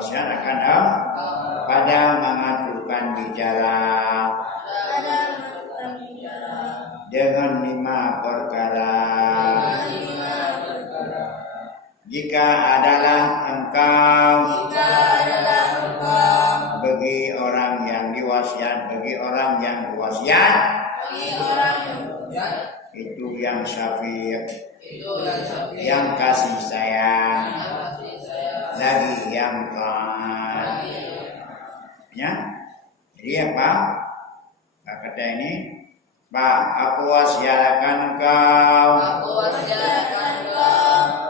kewasian akan pada mengaturkan bicara dengan 5 perkara. Jika adalah engkau bagi orang yang diwasiat, itu yang syafiq, yang kasih sayang, lagi yang taat. Ya, jadi apa? Kata ini, Pak, aku wasiatkan engkau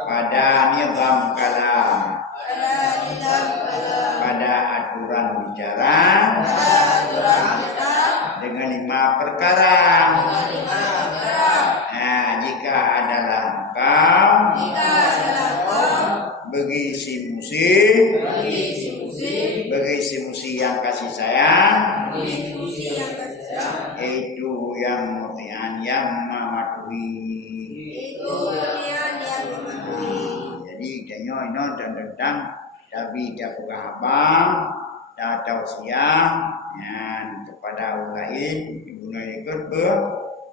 pada nizam kalam, pada aturan bicara dengan 5 perkara. Nah, jika adalah engkau bagi si musi yang kasih sayang, itu yang mutian yang mematuhi. Jadi janyo ino dan tentang tapi dah abang dah tausiah yang kepada orang lain guna ikut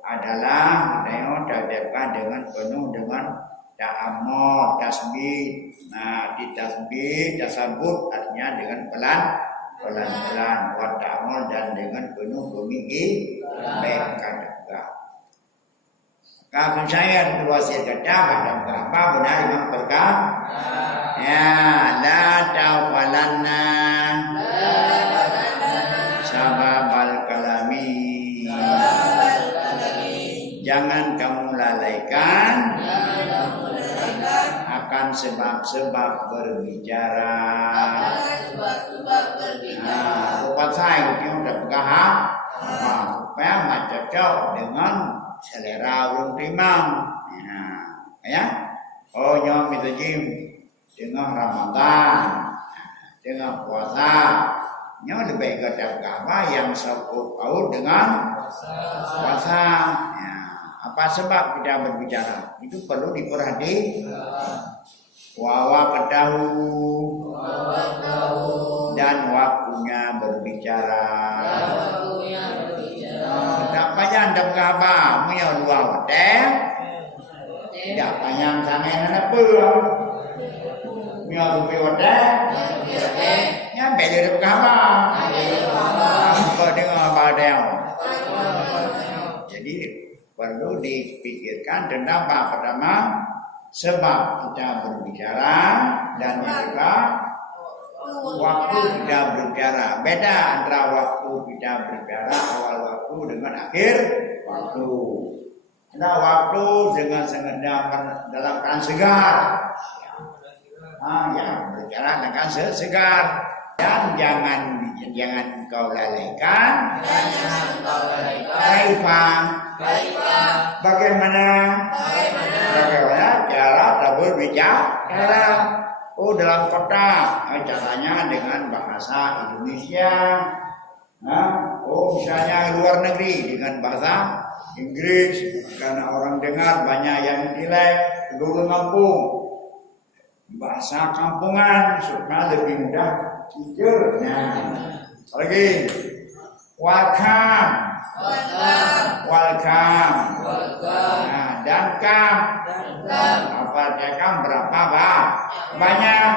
adalah janyo dihadapkan dengan penuh dengan ta'amul, tasbih. Nah, di tasbih, tasabut artinya dengan pelan-pelan, wa ta'amul dan dengan penuh pemikiran juga. Kalau saya berwasiat kata pada berapa benar Imam berkata, ya la tawfalanna sababal kalami, jangan kamu lalaikan akan sebab-sebab berbicara. Nah, bukan saya yang udah pegang, supaya cocok dengan selera orang timang. Ya, oh nyom itu jim dengan Ramadan, dengan puasa, nyom lebih kepada agama yang sangkut paut dengan puasa. Ya, apa sebab kita berbicara? Itu perlu diperhati. Wawa ketahu dan waktunya berbicara. Tak payah anda berapa, punya 2 hotel. Tak payah sama yang apa? Punya 2 hotel. Ya beda berapa? Kau dengar badai. Jadi perlu dipikirkan tentang apa? Pertama, sebab kita berbicara dan juga waktu kita berbicara. Beda antara waktu kita berbicara awal waktu dengan akhir waktu. Ada waktu dengan sengaja dalam keadaan segar. Ya, berbicara dengan segar. Dan jangan kau lalaikan. Bagaimana cara berbicara? Oh, dalam kota caranya dengan bahasa Indonesia. Oh, misalnya luar negeri dengan bahasa Inggris, karena orang dengar banyak yang nilai dulu kampung, bahasa kampungan supaya lebih mudah tidur. Lagi welcome. Nah, dan kam. Hafalnya kam berapa, Pak? Banyak.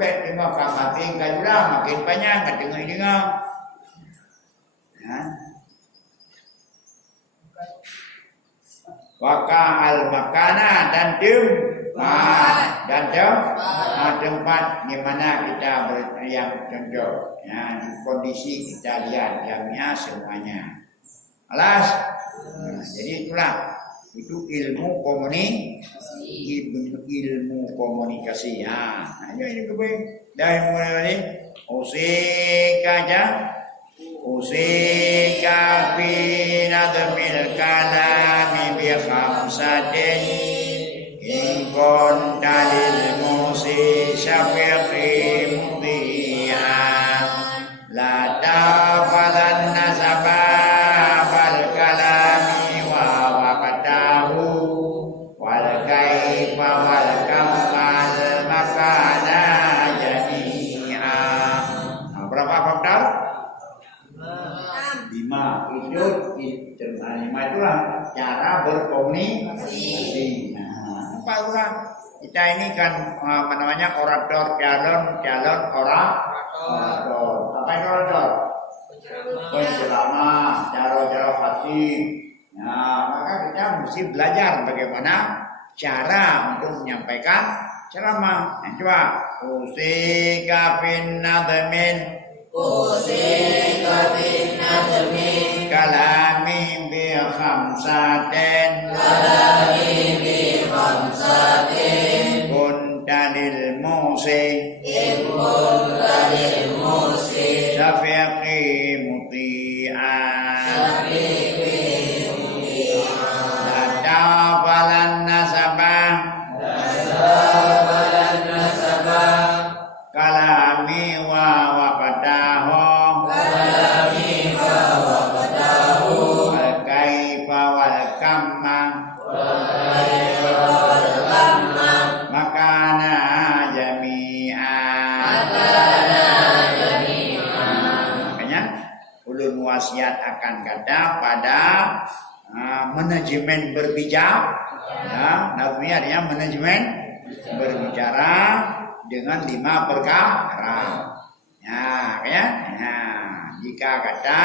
Bet dengar kam makin kajulah makin banyak dengar. Waka al makana dan tempat di mana kita yang contoh. Ya, kondisi kita lihat jamnya semuanya. Alas. Jadi itulah itu ilmu komunikasi. Ayo ini ke dari mulai usika fi nadmil kalami bi khamsatin in kunta lil musi syafiqi mudhiya la tafalanna sababal kalami wa waqtahu wal kaifa wal kamal makana jadi kita ini kan apa namanya orator, calon orator. Apa itu orator? Penceramah, cara fasih. Nah, maka kita mesti belajar bagaimana cara untuk menyampaikan ceramah. Nah, coba usika bin nadmin kalami bi khamsatin kuntanil musi syafiqi muti'an nadafalan nasabah kalami wa waqadahu kaifa wal kamma makana jami'an. Makanya ulun wasiat akan kata pada manajemen berbicara, ya, namanya artinya manajemen berbicara dengan 5 perkara. Ya, jika kata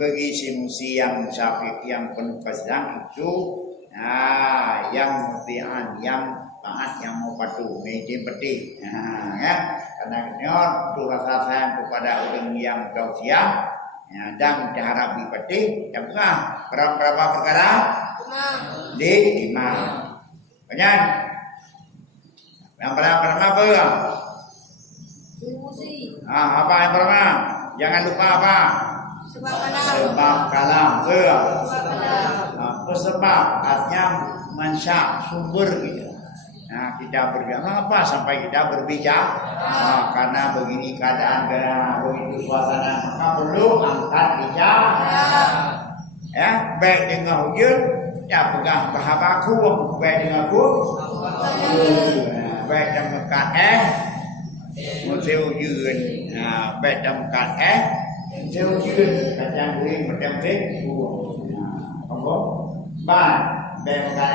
bagi musi yang syafiq yang penuh kasih itu, yang mutian, yang taat, yang mau patuh, meji peti. Ya, karena nyor tu rasa sayang kepada orang yang tausiah, ya, dan harap dipeti, berapa perkara? 5. Banyak. Yang pertama apa? Apa yang pertama? Jangan lupa apa? Sebab kalam. Sebab artinya mansya, sumber gitu. Nah, kita berbicara apa sampai kita berbicara? Karena begini keadaan, karena begitu suasana, maka perlu angkat bicara. Ya, baik dengan hujan, ya pegang bahabaku, baik dengan aku. Baik trong cạn một siêu dườn baik trong cạn siêu dườn cả trang riêng 100 phết không có 3 baik cạn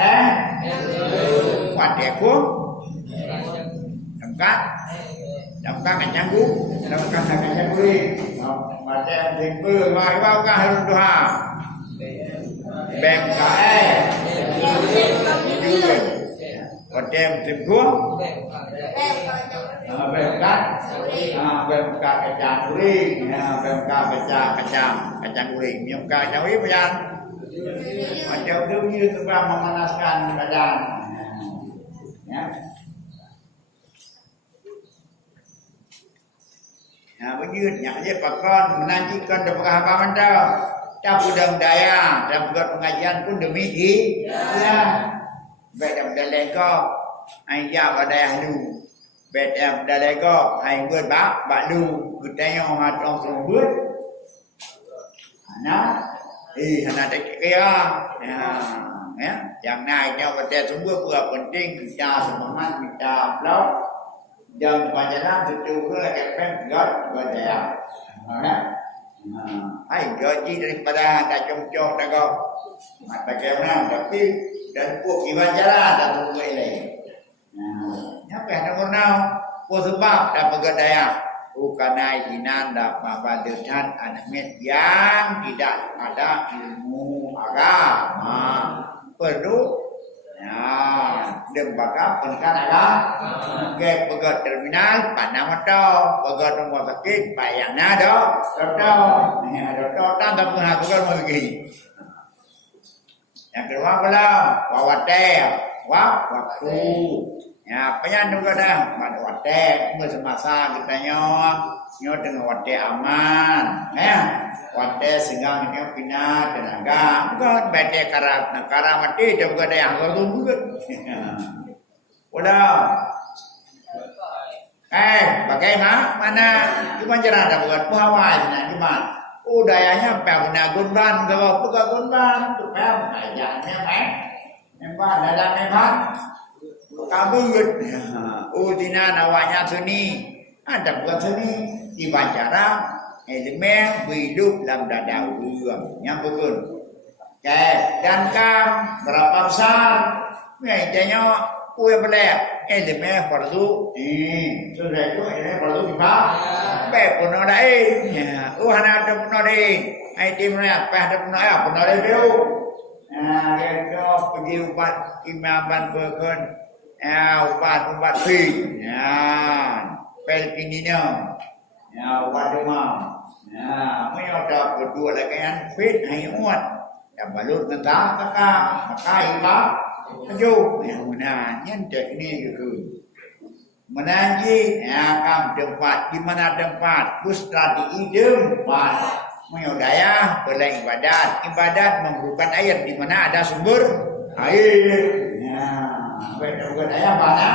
quạt trẻ cuốn trong cát cả trang cuốn trong cát cả trang riêng mà trang riêng vừa ngoài bao cả hơn đồ hà baik cạn còn đem thêm thuốc về cát kacang guring, về cát kacang guring, minum kacang guring macam tu như juga memanaskan badan. Ya. Nah, begini aja Pak Kon menantikan dapur apa mandau. Cap udang daya, dan buat pengajian pun demikian. Baik dah lego, ayah pada ahlu. Baik dah lego, ayah buat bak lu. Kita yang hat orang sembut. Anak, anak tak kaya. Ya, yang naik yang pada sembut pula penting kita semangat kita belum. Jangan pacaran setuju efek God pada. Hai gaji daripada tak contoh tak kau. Mata kena tapi dan puk iwan jalan dan tunggu ini. Apa yang nak puk sebab dah pegadaian. Bukanai hinan dah mabadatan anak yang tidak ada ilmu agama. Perlu lembaga pendidikan agama. Ke pegat terminal pandang mata, pegat rumah sakit bayangnya dah. Doktor tak pernah pegat rumah sakit. Yang kedua pula waktu. Ya, penyandu kadang waktu semasa kita nyo dengan waktu aman, ya. Waktu sehingga kita pindah tenaga, bukan bete negara mati dia bukan ada yang tunggu. Udah. Bagaimana? Cuma cerah dah buat Hawaii nak cuma. Dayanya pernah gunban kalau bukan gunban tu ayahnya memang dalam memang kabut. Dina nawanya seni ada bukan seni dibacara elemen hidup dalam dada uang yang betul. Dan kam berapa besar? Mejanya kue belak. ilmu fardu sudah itu ilmu fardu kifayah baik pun ada hana ada pun ada tim ni apa ada pun ada dia kita pergi ubat imaman berkon ubat pi pel kininya ubat demam menyodap berdua lagi yang fit hai uat yang balut mentah makai lah Aduh, yang mana yang teknik itu menanji akan tempat di mana tempat strategi tempat menyodaya belai ibadat memerlukan air di mana ada sumber air bukan air mana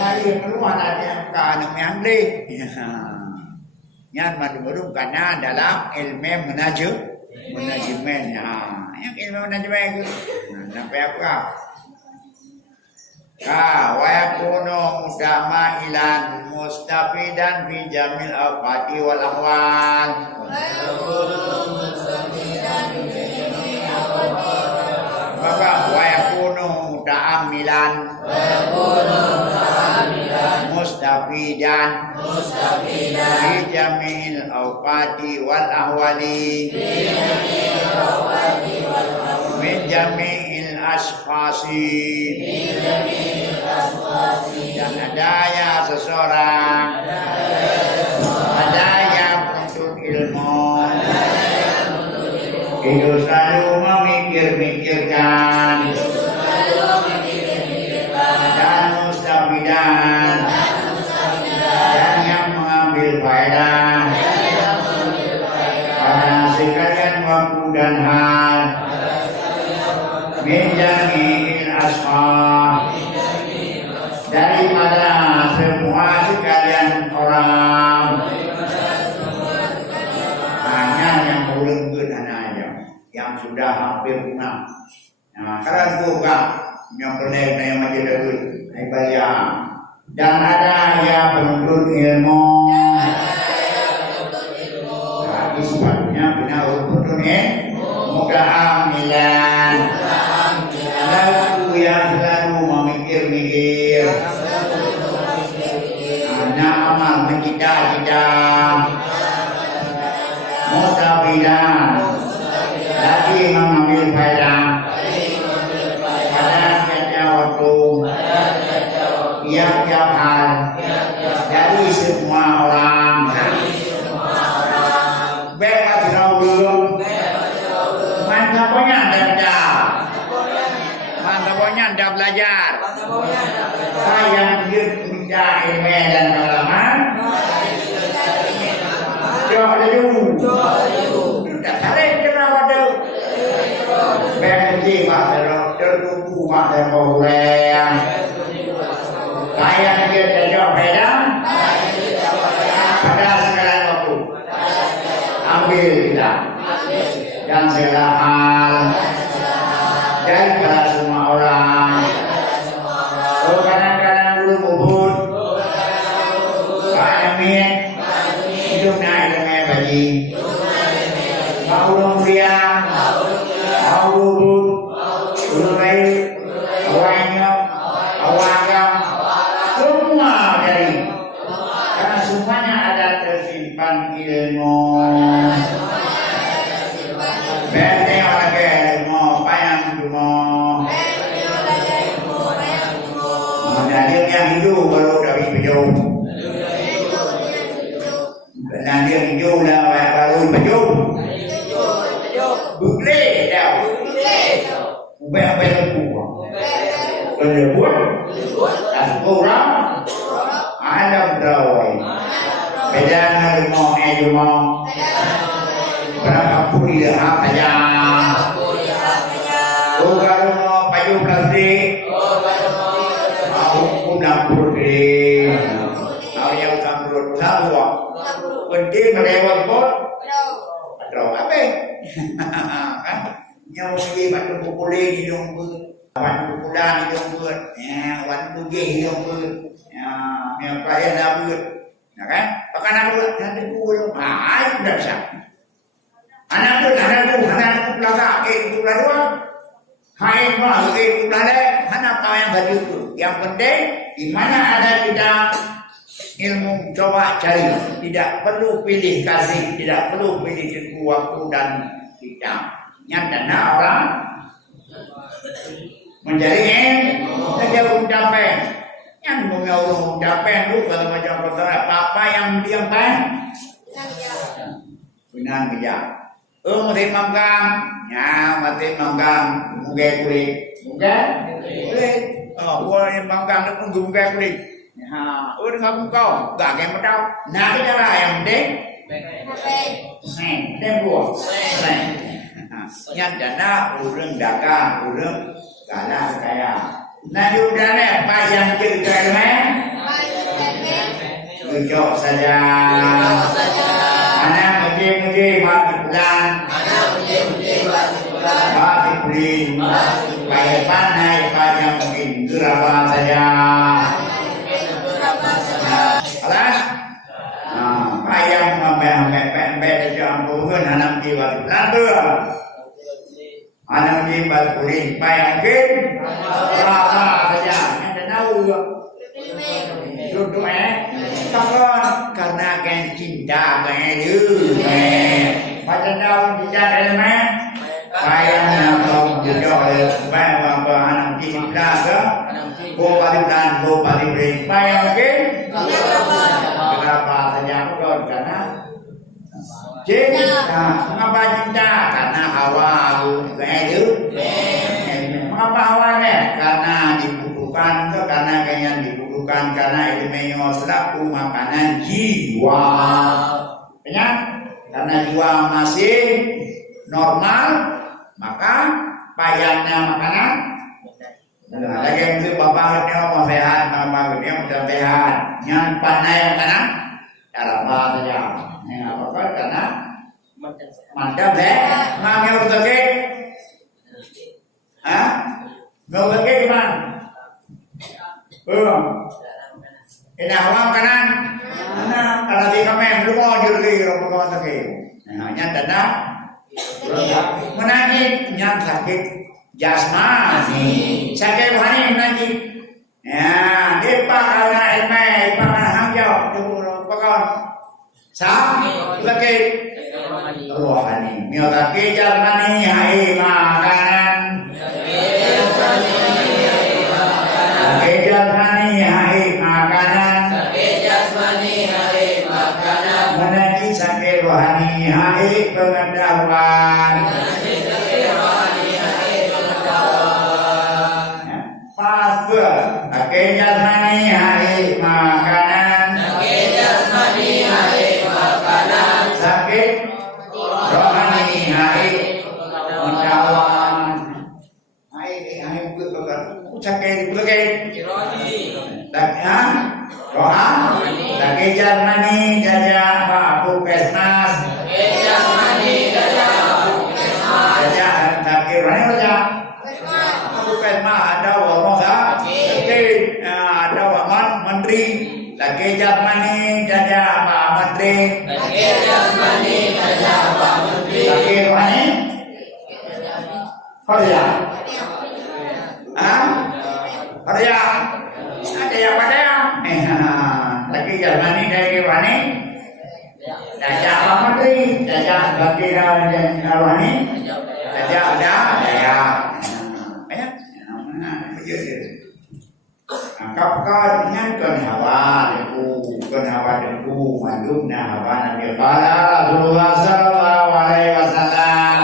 air keluar ada kan yang beli yang madum karena dalam ilmu manajemen yang ilmu manajemen itu sampai apa wa yakunu mutama'ilan mustafidan fi jamil awqati wal ahwal maka wa yakunu muta'ammilan mustafidan fi jamil awqati wal ahwali min jami'il asfasi dan adanya seseorang ada yang menuntut ilmu itu selalu memikir-mikirkan dan mustafidan dan yang mengambil faedah pada sekalian waktu dan hal min jami'il asfar daripada semua sekalian orang hanya yang ulungkeun aja yang sudah hampir punah karena buka yang pelek yang majelis ibadah dan ada yang penuntut ilmu tapi sifatnya benar penuntut muta'ammilan lalu yang selalu memikir-mikir amal mencita-cita mustafidan lagi mengambil faedah pada tiap waktu tiap hal dari semua orang bebas belum mantap pokoknya anda belajar yang minta ilmu dan pengalaman jauh tak tarik kenapa tu berhenti mak terkumpul mak terkoreng kaya dia terjauh pedang pada segala waktu ambil kita dan segala hal daripada semua orang kadang-kadang belum ubud amin hidup naik dengan bagi mau lumpia mau ubud ulai awalnya awagam semua dari karena semuanya ada tersimpan ilmu benteng lagi ilmu payang ilmu dalil yang hijau baru dari hijau dalil hijau lah baru hijau bukle dah ubah berbuat dan kurang ada berawai beda ilmu berapa pun dia aja kalau mau payung plastik dapur di yang sambil satu penting melewat bot atau apa kan yang mesti bantu pukuli di dongbu bantu pukulan di dongbu bantu gih di dongbu yang kaya dapur kan pakai anak lu nanti pukul itu dah sah anak tu belakang itu belakang Hai mah itu lalai, hana kau yang baju itu. Yang penting di mana ada kita ilmu coba cari, tidak perlu pilih kasih, tidak perlu pilih waktu dan kita. Nyatanya orang mencari ilmu mencapai. Yang mau mencapai lu kalau macam apa yang dia pengen? Benar bijak. Mati mangkang, ya mati mangkang, muge kulit, muge kulit. Gua yang mangkang itu muge kulit. Ya, kamu kau, gak kayak macam. Nah kita lah yang penting. Buah. Yang dana urang dagang, urang kalah kaya. Nah udah nih, apa yang kita Ucok saja. Anak muji mati bulan. Mati bulin. Baik panai panjang mungkin geraba saja. Alas. Payang sampai campurkan anak jiwa lalu. Anak jiwa bulin payang mungkin geraba saja. Yang tahu. Duduk karena kan cinta kan itu macam daun cinta kan bayang kalau jodoh bayang anak cinta ke go balik bring bayang ke berapa saja pun karena cinta mengapa cinta karena hawa kan itu mengapa hawanya karena dibutuhkan karena kayaknya dibutuhkan karena itu selaku makanan jiwa. Ya, karena jiwa masih normal, maka payahnya makanan. Ada yang itu bapak dia mau sehat, bapak dia mau sehat. Yang pandai makanan, cara apa saja. Yang apa karena mantap deh. Mami harus sakit. Mau sakit gimana? Ini awam kanan, kalau di kami belum mau jadi orang kawan sakit. Hanya dana menangis, yang sakit jasmani, sakit rohani menangis. Ya, depa karena ilmu, depa karena hangjau, pokok sah, sakit rohani. Mio sakit jasmani, hai makanan. Sakit jasmani, hai makanan. Menangis sakit rohani, hai pengetahuan. Pas sakit jasmani, hai makanan. Sakit rohani, hai pengetahuan. Hai sakit rohani. Sakit jasmani, jajah Pak Puskesmas. Jajah sakit rohani jajah Puskesmas ada wawancara, ada waman menteri. Sakit jasmani, jajah Pak Menteri. Sakit rohani. Kerja. Kerja. Ada yang pada lagi jasmani dari rohani, jajah Pak Menteri, jajah bagi rohani, jajah ada daya. Angkapkan dengan kenhawa denku, mandumna hawa nabi qala Rasulullah sallallahu alaihi wasallam.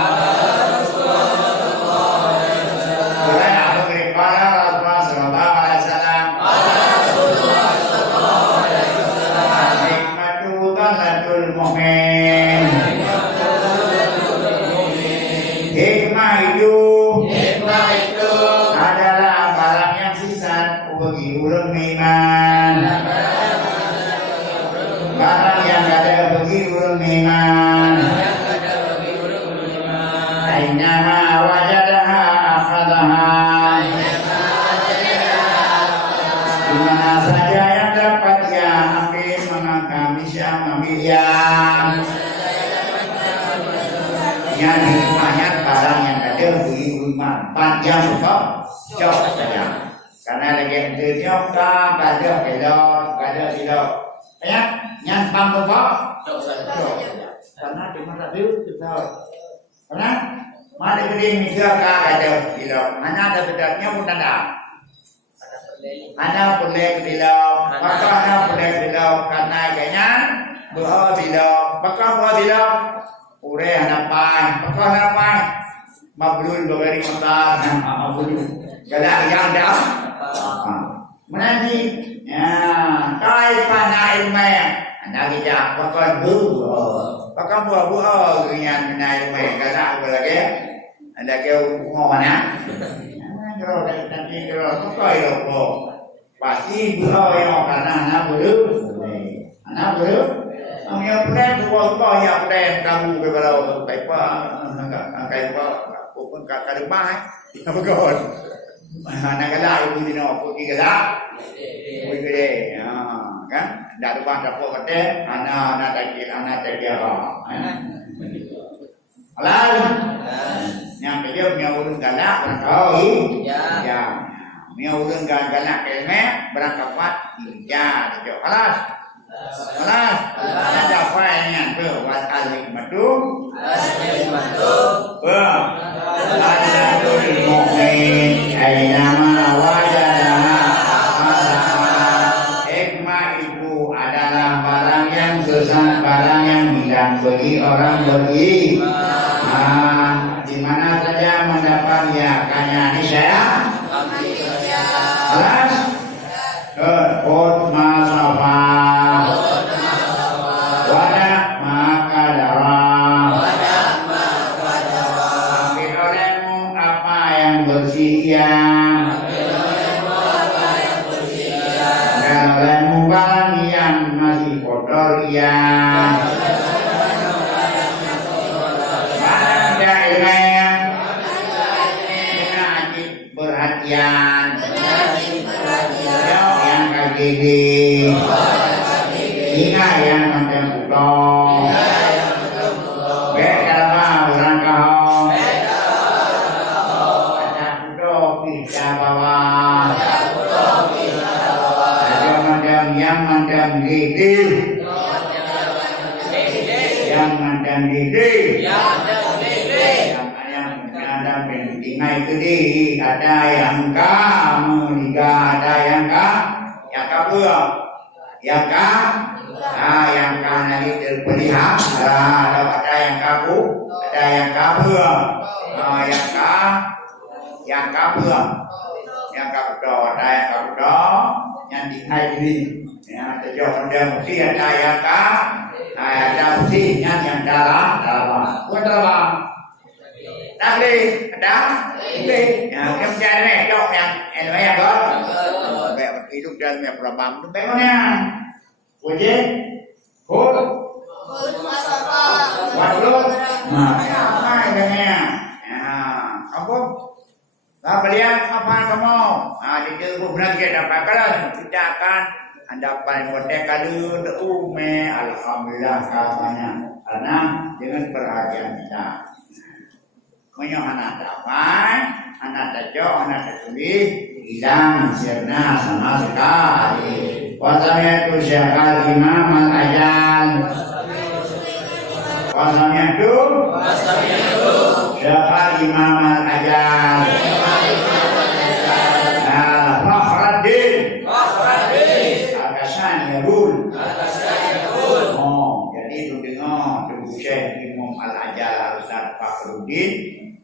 Hikmah itu adalah barang yang sisat bagi ulun iman. Barang yang ada bagi ulun iman. Ainama wajadaha akhadaha. Di mana saja yang dapat dia ambil, maka bisa mengambilnya. Yang hikmahnya barang yang ada bagi ulun iman panjang kok jauh saja karena lagi ternyok kada kilo ya yang pam kok jauh saja karena cuma review kita karena mana gede mikir kada kilo mana ada bedanya bukan ada boleh kilo maka ada boleh kilo karena kayaknya buah kilo maka buah kilo ure hanapan maka hanapan mabrul bagari matar mabrul galak yang dah menanti ya kai panai mai anak kita pakai buah dengan menai mai galak lagi ada ke mana kalau nanti kalau pakai apa pasti buah yang karena anak baru yang pernah buah yang pernah kamu beberapa kayak pun kakak rumah apa kawan anak galak ibu di no pergi galak pergi gede kan dah rumah dapat kata anak tak kira halal yang dia punya urun galak berangkat ya punya urun galak kelme berangkat kuat ya halal ada apa yang buat alik madu Al-Adul Mu'min Aynama wajadaha hikmah itu adalah barang yang sesat, barang yang hilang bagi orang beri di mana saja mendapat ya kanya ini saya kelas Qut masafa Wada maka darah ambil olehmu apa yang bersih dan olehmu barang yang masih kotor barang jahilnya dengan ajib perhatian yang kagigi Ina yang macam putong beda orang kau ada putong bisa bawa ada macam yang macam gede yang macam gede yang ada pentingai gede ada yang kamu ada yang kabur yang yang kanan itu terpelihara ada yang kabur ada yang kabur yang kabur ada yang kabur yang dihai ini ya terjauh ada mesti ada yang ada mesti yang dalam buat dalam tadi ada yang kemudian jauh yang yang hidup dalam yang perabang itu bagaimana wajib kod wadrut apa adanya apa belian apa kamu di benar kita dapatkan kita akan dapat kontak kali ume alhamdulillah katanya karena dengan perhatian kita punya anak dapat anak tajok anak tertulis hilang sirna sama sekali Wasamiyatu syakal imam al-ajal Wasamiyatu syakal imam al-ajal Fakhraddin Al-Kasani Yarul jadi itu dengar Tubuh Syekh Imam al-ajal Ustaz Fakhruddin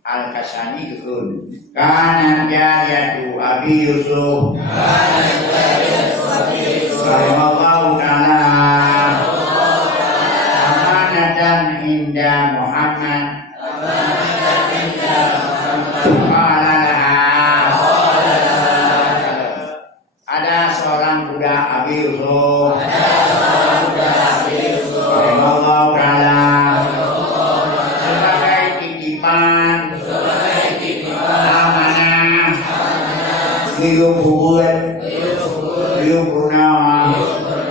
Al-Kasani Yarul Kanan jariatu Abi Yusuf Rahimahullah ta'ala amanatan inda Muhammad ada seorang budak Abi Yusuf Rahimahullah ta'ala sebagai titipan amanah hidup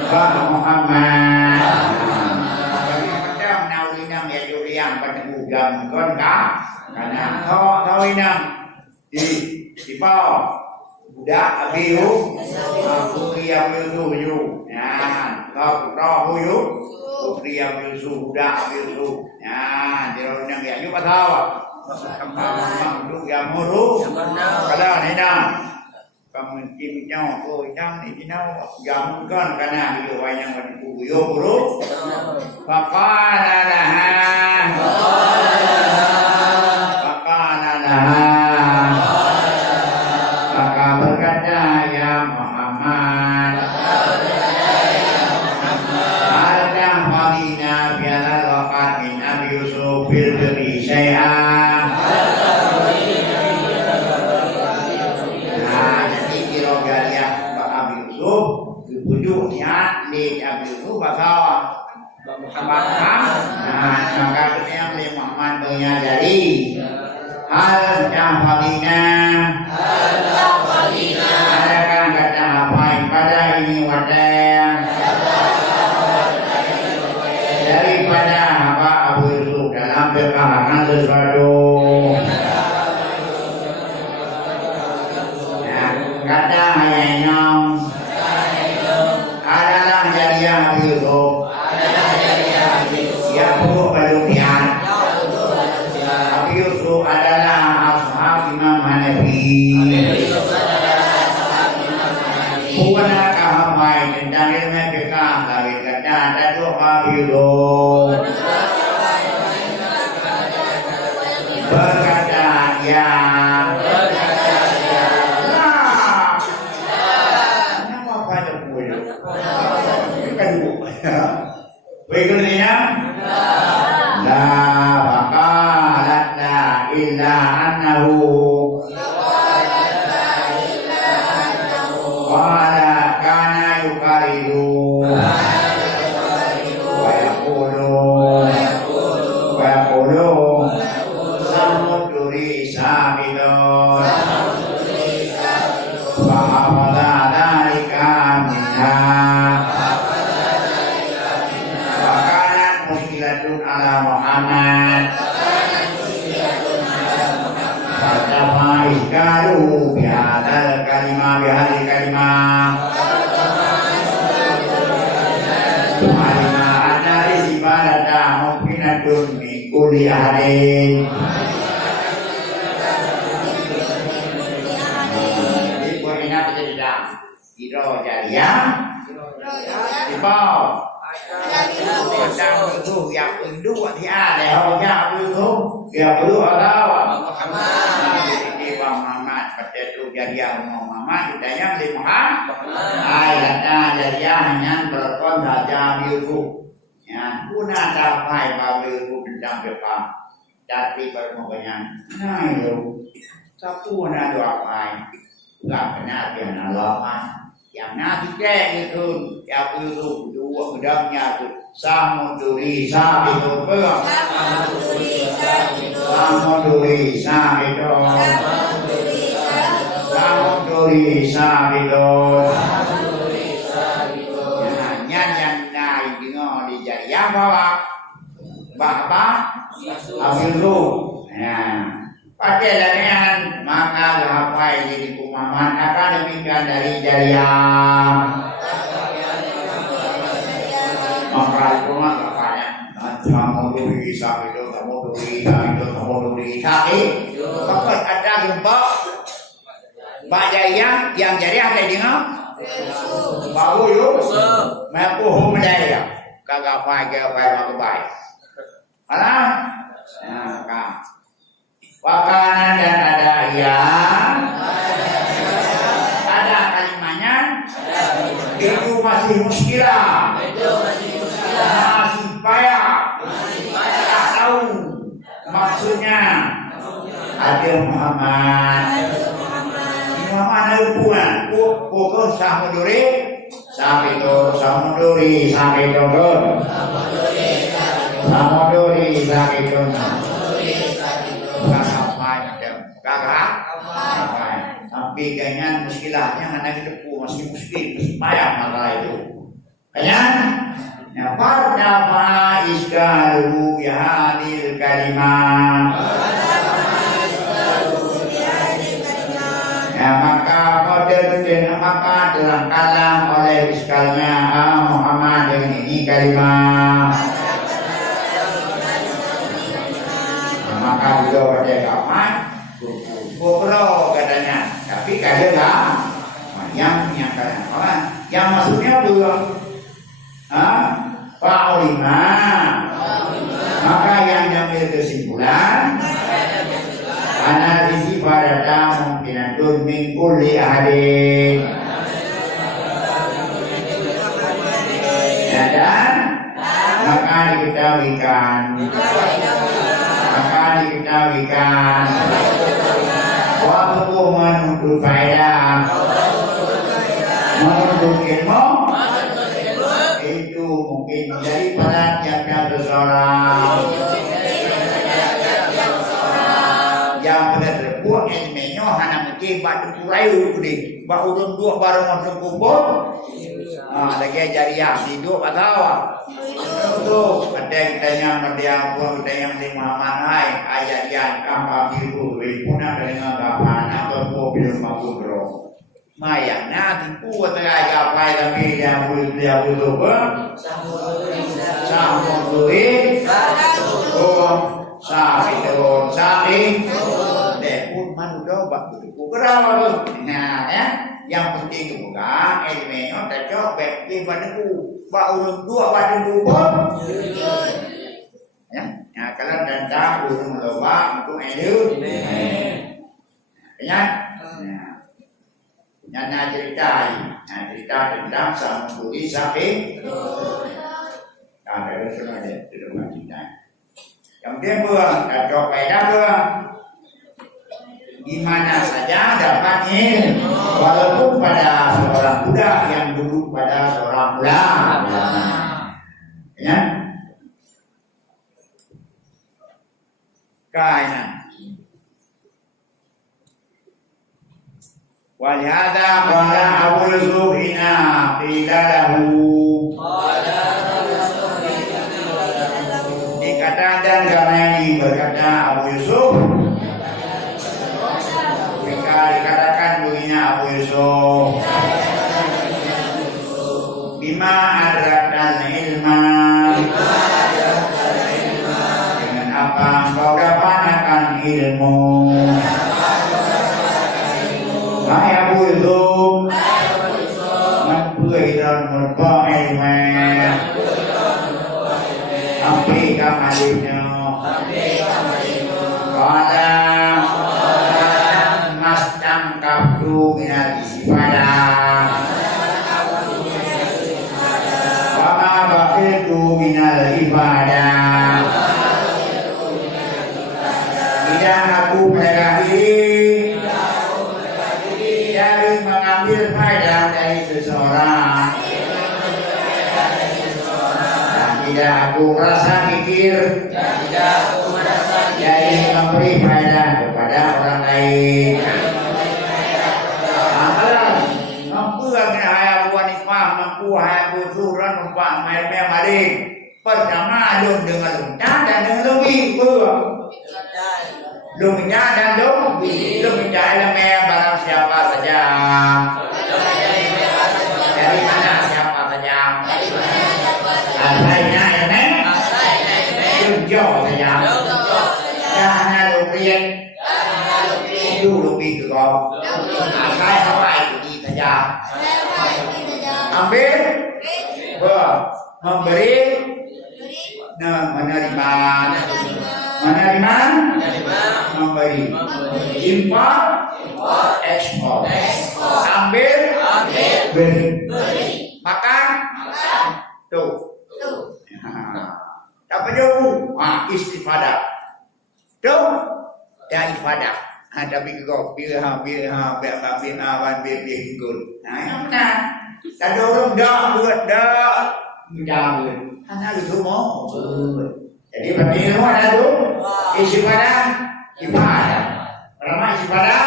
Pak Muhammad macam naulinang ya juriang pada udang kon ka karena tau inang di pau budak abiu putri abiu yu ya kau roh yu putri abiu budak abiu ya dia orang yang yu pasal duduk yang muru kalau ni dah kamu kimnya ko yang ni nau yang kan kana yu yang menipu yu muru faqala laha menyadari hal yang fadina adakah kata apa pada ini wadah daripada apa Abu Yusuf dalam perkara sesuatu kata yang adalah jariah Abu Yusuf yang buruk berlebihan. Abu Yusuf adalah ashab Imam Hanafi. Puana kahamai tentang ilmu fikih dari kata Datuk Abu Yusuf berkata ya nama pada pulau Begininya la faqalat la illa annahu qala kana yukaridu wa yaqulu samuduri sabidun fa hafadha dhalika minha ala Muhammad fatama iskalu bihadal kalimah Alima anari sibadata mungkinatun min kulli ahadin ibu enak tidak iro jariah ibu Sedang itu yang kedua dia ada yang itu yang kedua tahu Muhammad Muhammad pada itu jadi Muhammad kita yang di Muhammad ayatnya jadi hanya berkon saja itu ya guna sampai pada itu bintang berkah jadi permohonan nah itu satu ada doa nggak benar dia nalaman yang nabi kayak itu yang itu dua bedamnya itu samuduri sabido samuduri sabido yang naik dengan di jari yang bawa abidu ya pakai latihan maka gapai jadi pemahaman akan demikian dari jariah maka itu mah gapanya samuduri sabido maka ada gempa Mbak Jaya yang jariah kayak dengan bau yuk mampu medaya kagak pakai baik alah nah Wakana dan ada yang ada kalimatnya itu masih muskilah masih payah tak tahu maksudnya ada Muhammad hubungan pokok samuduri samuduri kakak tapi kayaknya muskilahnya hanya depu masih muskil payah masalah itu kayaknya pada iskalu bihanil kalimah dan maka telah kalah oleh iskalnya Muhammad dengan ini kalimat. Maka beliau pada kapan Bukro katanya, tapi kalian lah yang menyatakan orang yang maksudnya belum Fa'ulima. Maka yang diambil kesimpulan analisis pada mungkinatun min kulli ahadin. Ya, dan maka diketahuikan bahwa hukum menuntut faedah, menuntut ilmu itu mungkin menjadi peran tiap-tiap seseorang yang benar terbuat ilmunya hanya mungkin batu kurayu ni bak urun dua barang orang kumpul lagi jariah hidup atau itu ada yang ada yang di Muhammad ayat yang kamu itu punah dengan kapan atau mobil makubro Maya nanti kuat aja apa yang dia butuh sapi deh pun manusia bak butuh kerana nah ya yang penting juga ilmunya tak baik di badanku bak urun dua badanku pun ya kalau dan urun lomba untuk ilmu ya Nana cerita tentang sang putri sapi. Ada semua dia tidak cerita. Kemudian ada faedah di mana saja dapat ilmu, walaupun pada seorang budak yang duduk pada seorang budak. Ya. Kaina. Walihada qala Abu Yusuf ina qila lahu dikatakan dan karena ini berkata Abu Yusuf ketika dikatakan dulunya Abu Yusuf bima adrakal ilma dengan apa engkau dapatkan ilmu. Hai Abu Yusuf Mampuai dan merbaik Ampi kamalnya Kala Mastam kabdu minal ibadah Wama bakiltu minal ibadah Tidak aku melekati mengambil faedah dari seseorang dan tidak aku merasa pikir dari memberi faedah kepada orang lain. Mampu akan hayat buat nikmah, mampu hayat busuran, mampu main mari. Pertama lum dengan lumca dan dengan lumbi lumnya dan lumnya elemen barang siapa saja dari mana siapa saja asalnya elemen lumjo saja hanya lumrian itu lumbi juga asal apa itu saja ambil memberi menerima memberi impor ekspor ambil beri makan tuh apa jauh istifadah tuh dan ifadah tapi kau biar ikut nah yang mana ada orang dah buat dah menjamin hanya itu mau jadi berarti itu ada tuh ibadah pertama ibadah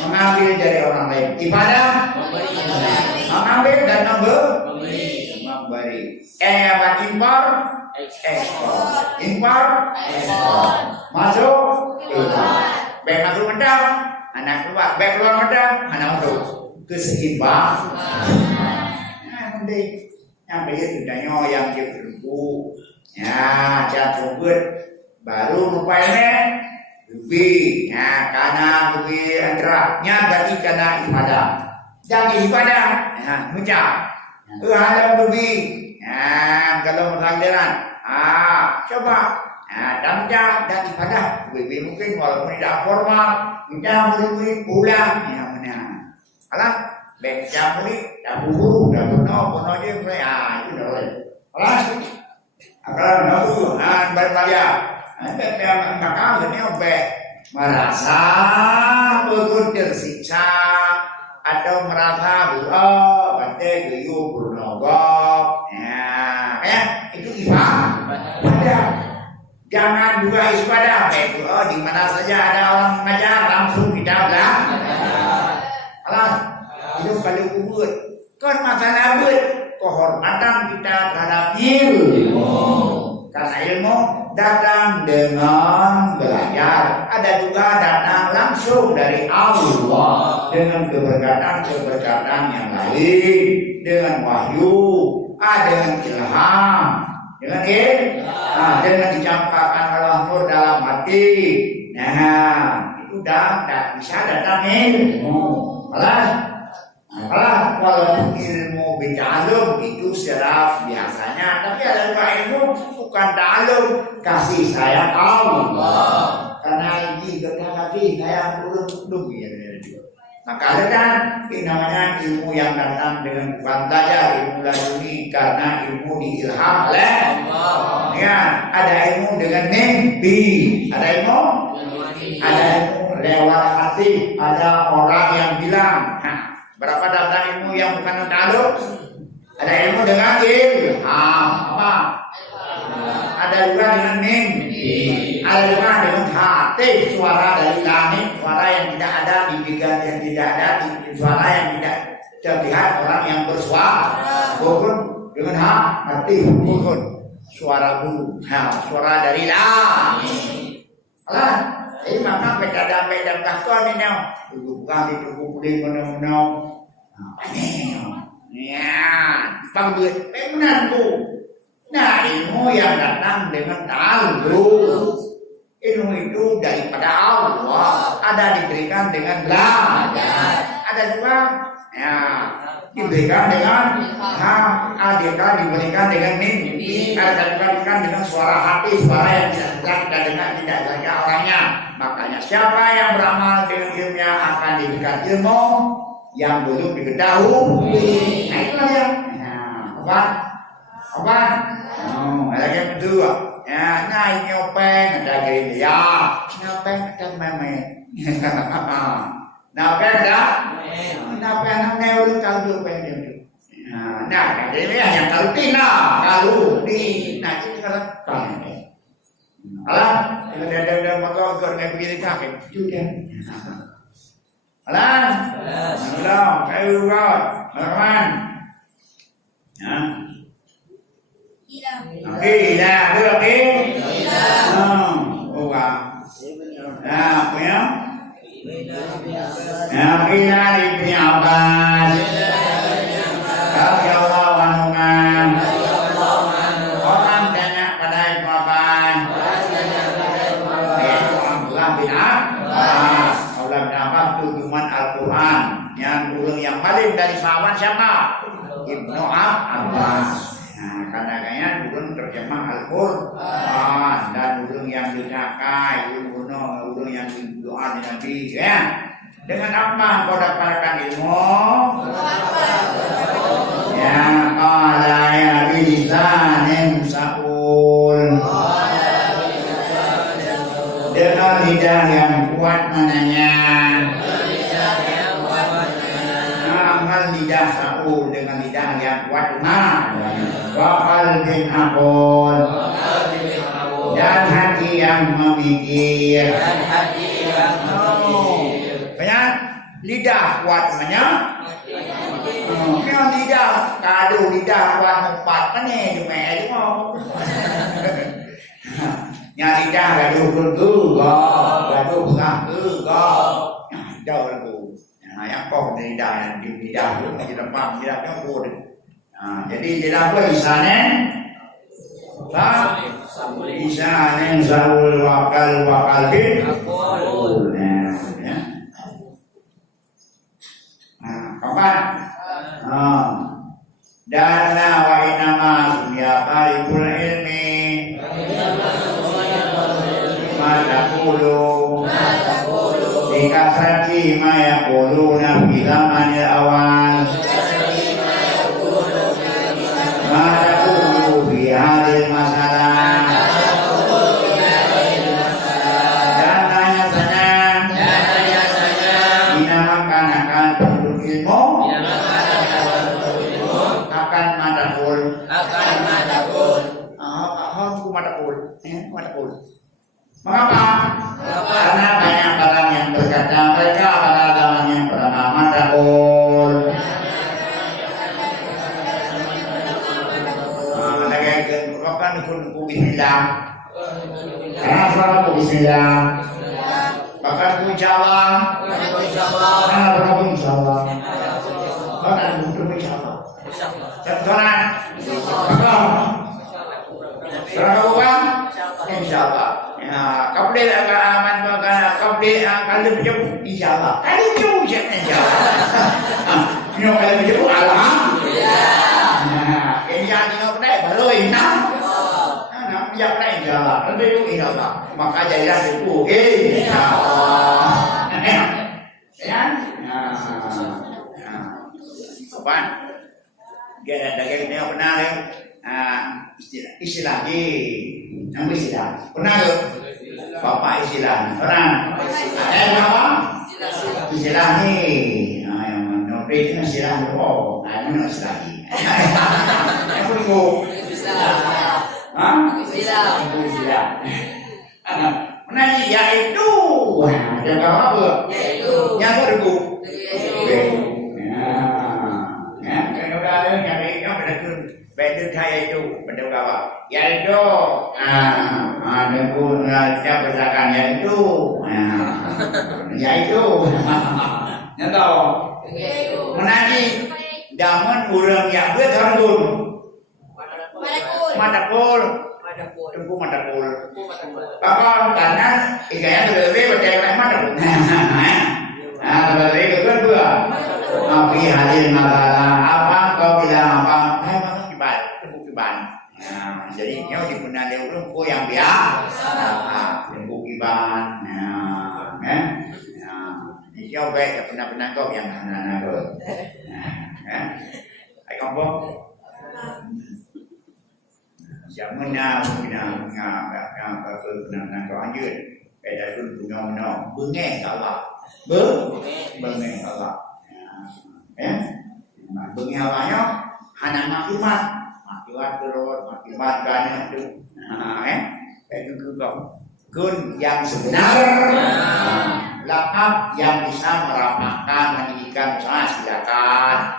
mengambil dari orang lain ibadah mengambil dan memberi impor ekspor masuk baik masuk modal anak keluar, baik keluar madam, anak untuk keseimbang. Nah, penting. Yang baik tidaknya yang dia berbu, ya jatuh baru rupanya lebih, ya karena lebih antaranya berarti karena ibadah, jangan ibadah, ya macam, ada lebih, ya kalau melanggaran, coba, dan ibadah, lebih mungkin walaupun tidak formal, macam lebih pulang, ya mana, alah. Baik jam ini, dah buru, dah bunuh je, itu dah boleh. Alas, akan nahu, berbalik. Nanti yang makam ini merasa betul tersiksa atau merasa bate geyu bernogok, itu ibadah. Jangan juga ibadah, itu di mana saja ada orang mengajar langsung kita bilang. Alas. Itu kalau kubur, kan masalah kehormatan kita terhadap ilmu. Karena ilmu datang dengan belajar, ada juga datang langsung dari Allah dengan keberkatan yang lain, dengan wahyu, dengan ilham, dengan dicampakkan Allah nur dalam hati. Nah, itu dah bisa datang ilmu. Kalau ilmu bitalum itu secara biasanya, tapi ada juga ilmu bukan talum, kasih sayang Allah. Karena ini kasih sayang belum ya. Maka ada kan namanya ilmu yang datang dengan bukan belajar, ilmu laduni karena ilmu diilham oleh Allah. Ya, ada ilmu dengan mimpi, ada ilmu lewat hati, ada orang yang bilang. Berapa datang ilmu yang bukan taluk? Ada ilmu dengan ilham, apa? Ada juga dengan mimpi, ada juga dengan hati, suara dari langit, suara yang tidak ada di pikiran yang tidak ada, suara yang tidak terlihat orang yang bersuara. Bukan dengan hati, bukan suara bulu, suara dari langit. Alah. Jadi maka beda kakon ini, bukan itu kumpulin menang. Ya, panggilan benar tu. Nah, ilmu yang datang dengan tahu, ilmu itu daripada Allah, ada diberikan dengan belajar, ada juga ya diberikan dengan diberikan dengan mimpi, ada juga diberikan dengan suara hati, suara yang tidak dengar tidak dengar orangnya. Makanya siapa yang beramal dengan ilmunya akan diberikan ilmu yang belum diketahui. Nah itulah ya. Apa? Ada yang kedua. Ya, naik nyopeng ada gini ya. Nyopeng ada meme. Nyopeng dah. Nyopeng namanya udah kalau nyopeng itu. Nah, ini yang kalau kalau itu kalau alah, ada maka orang begini kakek juga. Alah, ayo buat, teman. Gila, punya. Gila di Abbas. Allah wanungan. Orang tanya pada Abbas. Allah bin Abbas tujuan Al-Quran yang paling dari sahabat siapa? Ibnu Abbas. Kadang-kadang ulun terjemah Al-Quran dan ulun yang dicakai, ulun yang doa dengan Nabi ya. Dengan apa kau dapatkan ilmu? Ya qala ya bilisanin sa'ul. Dengan lidah yang kuat menanya. Amal lidah sa'ul dengan lidah yang kuat dengar. Wa qalbin aqul. Dan hati yang memikir. Lidah kuat namanya. Lidah kado lidah kuat empat mana cuma itu mau. Lidah kado bergega, kado bukan gega. jauh lagu. Yang kau di dalam di dalam yang pun. Jadi di dalam apa isane? Isane zaul wakal bin aqul. Ya. Kapan? Dana wa inama sunya qalbul ilmi Matakulu Dikasrati mayaquluna fi zamanil awal Matakulu fi hadil masalah Dan tanya saja dinamakan akan penduduk ilmu akan matakul matakul Mengapa? Karena banyak orang yang berkata mereka pada zaman yang bernama Dakul. Bahkan ikut Bismillah. Karena suara Bismillah. Bahkan Insya-Allah. Karena berapa Insya-Allah. Bahkan Insya-Allah. Contohnya. Surah Al-Baqarah. Insya-Allah. Kabel aman kabel kalau macam insyaallah. Kali jauh je insyaallah. Kalau macam alhamdulillah. Ini yang kita baru ini. Nak yang lain insyaallah. Nanti itu insyaallah. Maka jadilah itu insyaallah. Ya. Sopan. Dia dagang dia benar istilah ni. Nama istilah. Pernah ke? Bapak istilah. Pernah? Apa? Istilah ni. Yang mana berikan istilah oh, mana istilah ni? Yang perlu. Istilah. Mana ni? Yaitu. Yang apa? Yang perlu. Kalau ada yang berlaku. Betul saya itu betul kawan. Yaitu, ada pun siapa berdasarkan yaitu, yaitu, tahu. Menanti zaman orang yang bertarung. Matapul. Tunggu matapul. Apa karena iganya lebih berjaya matapul. Lebih kedua. Api hadir masalah apa kau bilang apa? Jadi nyawa di pernah lewat ko yang biasa, yang bukiban, ni nyawa baik pernah kau yang anak-anak tu, ay kampung, zaman na pernah kau anjur, pada pun punya bengeng Allah, bengeng Allah, bengeng Allahnya, anak makimat. Makibat terus, makibat banyak tu. Itu kun yang sebenar, lakap yang bisa merapatkan, meninggikan usaha silakan.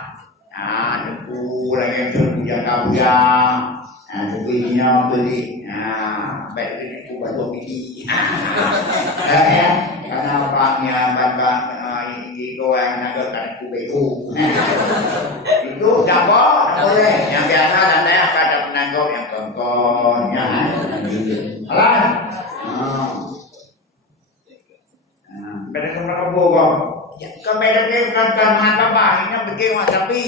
Tunggu lagi tu buja, tunggu ini beli, baik ini tu baru beli. Karena orangnya bangga iko yang nagarkan ku beku. Itu tak boleh. Yang biasa dan saya ada penanggap yang tonton, ya. Alah. Beda sama bogor. Kebeda ke bukan kelemahan bapak, ini begini tapi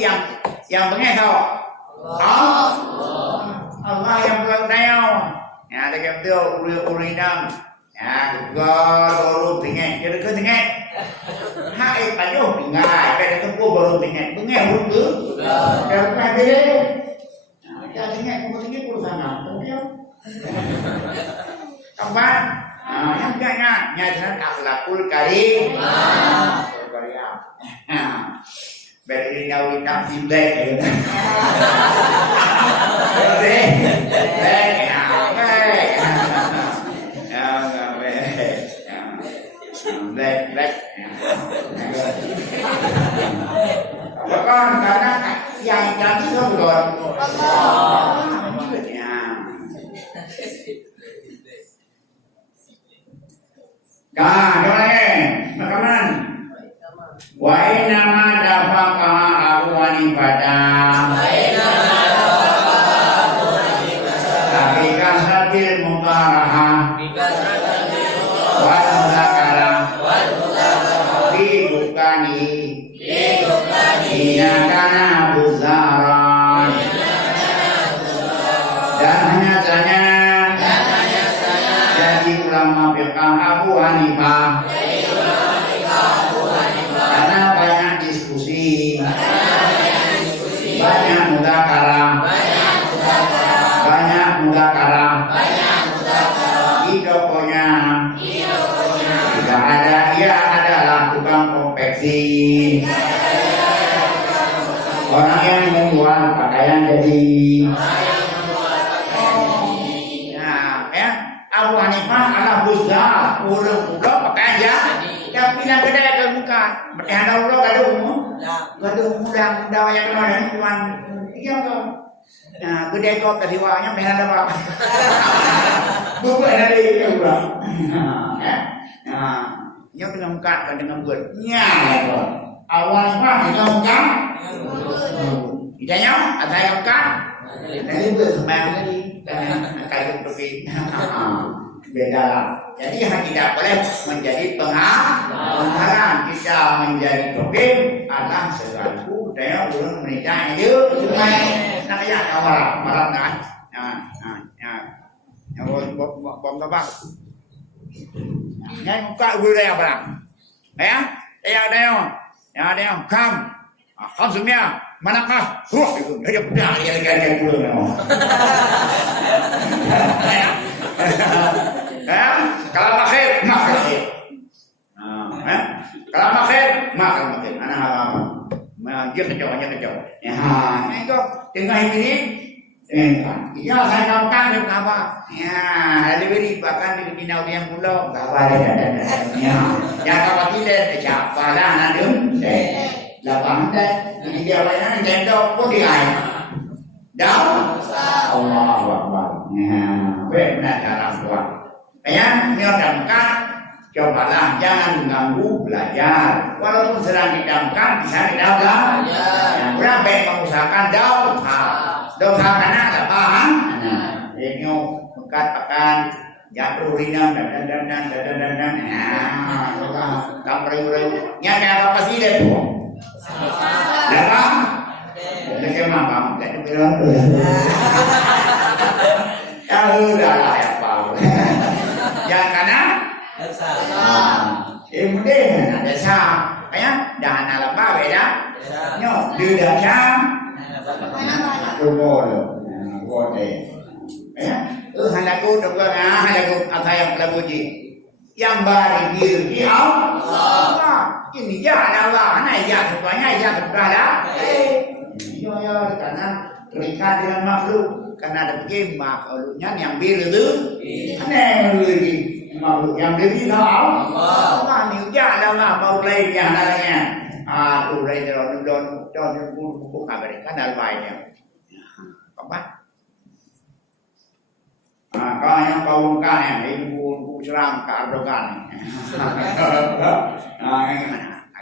yang pengen tahu. Allah yang berkata ya ada yang tu urinam. Ya, baru pengen, kira pengen. Hai ayo pingai, pada tempo baru pengen. Pengen betul. Kalau tak ada, ya pengen ku sana. Kapan? Yang enggaknya nyata akhlakul karim. Beri nawi nak feedback. Oke. Black. Bukan karena yang jadi sombong. Nah, gimana? Makanan. Wa inna ma dafaqa Abu Hanifah. Tapi kasatil mutaraha wal mudakara fi dukani inakana buzaran. Dan hanya saja jadi ulama fiqh Abu Hanifah karena banyak diskusi, banyak mudakara, hidupnya tidak ada, ia adalah tukang konveksi, orang yang membuat pakaian jadi. Abu Hanifah ala buzar, urang pakaian jadi. Tapi nak kedai ke muka, berada urang gaduh mudah yang mana tuan. Iya kau. Nah, kedai kau tadi wahnya berada apa? Bukan ada yang urang. Nah, yang dengan muka dengan buat. Nya, Abu Hanifah dengan muka. Idanya ada yang muka. Nanti bersembang lagi. Kayak berbeda. Beda lah. Jadi tidak boleh menjadi penghalang. Kita menjadi topik adalah sesuatu yang belum menikah itu. Nak ya awal malam kan. Bom tabak. Ngay muka gue dah apa? Ya, ada yang kam semua. Manakah? Itu dia punya dia pulang. Kalau makhir, makan makhir. Kalau makhir, makan makhir. Anak apa? Dia kejauh. Itu tengah ini. Ya saya katakan apa? Ya, lebih bahkan di dinau yang pulau. Apa ada. Ya kalau tidak, siapa lah nadum? Lapang dah. Ini dia banyak jendok pun diai. Dah. Allahu Akbar. Benar cara buat. Ya, menyodamkan. Cobalah jangan mengganggu belajar. Walaupun sedang didamkan, bisa didamkan. Berapa yang mengusahakan daun? Dosa karena ada paham. Ini pekat-pekat jatuh ringan dan. Kamar-kamar. Nyata apa sih deh? Dalam bagaimana kamu tidak bilang ya udahlah ya Pak. Jangan karena kemudian ada sah ya dan apa beda nyo tidak sah boleh ya halaku apa yang laguji yang bari diri Allah. Ini ya Allah, anak ya semuanya ya segala. Ya karena terikat dengan makhluk, karena ada begini makhluknya yang biru, aneh lagi makhluk yang biru tahu. Allah ni ya Allah mau lainnya anaknya. Tu lain don buku kabar kan ada lainnya. Apa? Kau yang kau kan yang ibu serang ke Erdogan.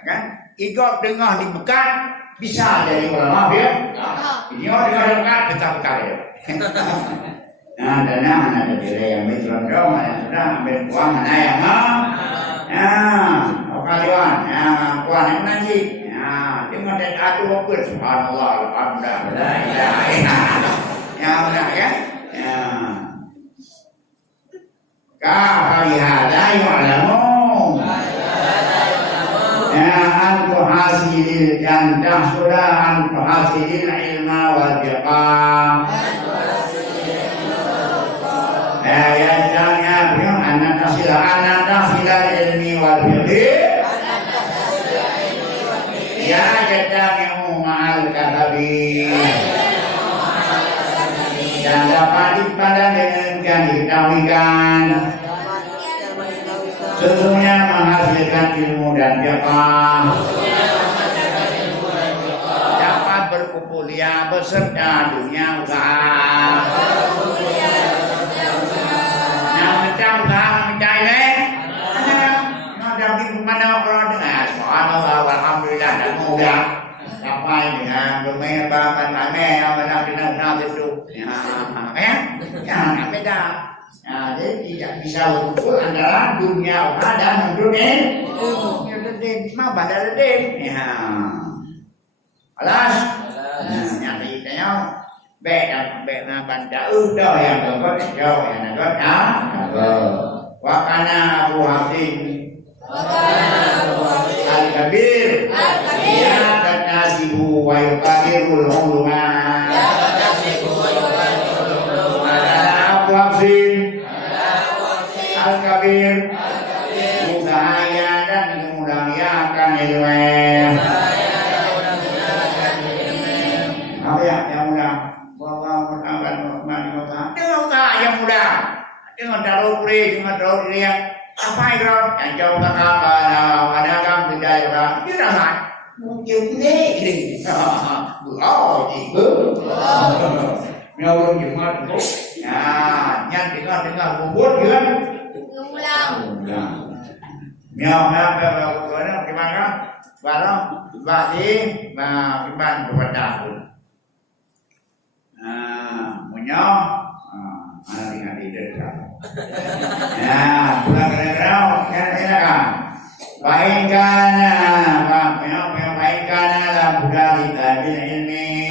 Kan? Ikut dengar di Mekah bisa jadi ulama ya. Ini orang dengar Mekah betul ya. Nah, dana mana ada bila yang metron dong, mana sudah ambil uang mana yang mau. Kalian, kuan yang nanti. Dengan dan atu apa subhanallah alhamdulillah. Ya benar ya. Kafalihada yu'lamu antu hasilil yang tahsula antu hasilil ilma wal biqam ya jangnya beliau anak tahsila ilmi wal biqam ya jadamu ma'al katabi dan dapat dipandang dengan yang diketahuikan sesungguhnya menghasilkan ilmu dan fiqh dapat berkumpulnya beserta dunia usaha yang macam usaha mencari ada di mana orang dengan subhanallah muda. Apa ini ha? Bermain apa mana kena itu. Ya, ya beda. Nah, jadi tidak bisa ukur antara dunia uha dan dunia. Mau pada ledin. Ya. Alas. Nyari tanya. Beda banda udah yang bagus jauh yang ada. Wakana Abu Hafsin. Al-Kabir. Ya katasibu wa yuqadirul ulama. Abu Hafsin. Al-Kabir. Mudahaya dan dimudahyakan ilmu. Apa ya yang mudah? Bahwa akan mengatakan yang mudah. Dengan taruh kuri, dengan taruh dia. Apa itu? Yang jauh tak apa, ada kamu tidak juga. Tidak nak. Mungkin ini. Oh, itu. Nyawur gimana tu? Ya, yang dengar bubur kan? Ulang. Nyawur gimana? Barang, bagi, gimana berpendapat? Punya, hari-hari dekat. Ya, pulang ke negara, kan? Baikkan, baikkan dalam budaya kita ini.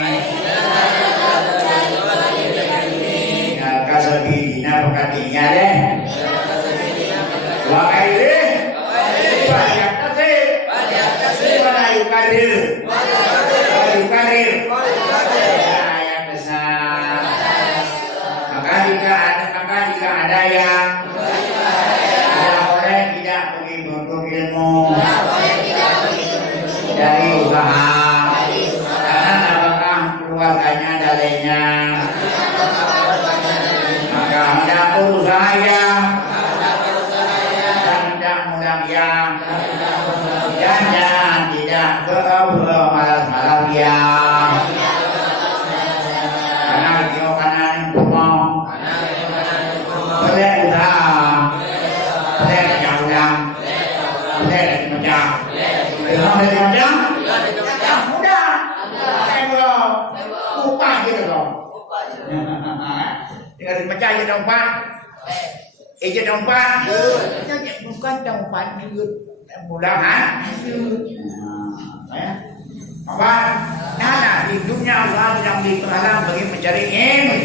Kasabina berkatinya deh. Wakaili, banyak kasih, banyak karir. Yang besar. Maka jika ada yang oleh tidak menuntut ilmu dari usaha, karena apakah keluarganya dalenya, maka hendak berusaha dan tidak mudah dan tidak malas-malas ya. Karena kita kanan pemong, boleh usaha, boleh jauh-jauh, boleh macam, mudah, upah gitu dong. Tinggal dibaca aja dompet, aja dompet, bukan dompet mudahan. Apa? Nah, hidupnya Allah sedang diperhalang bagi mencari ilmu.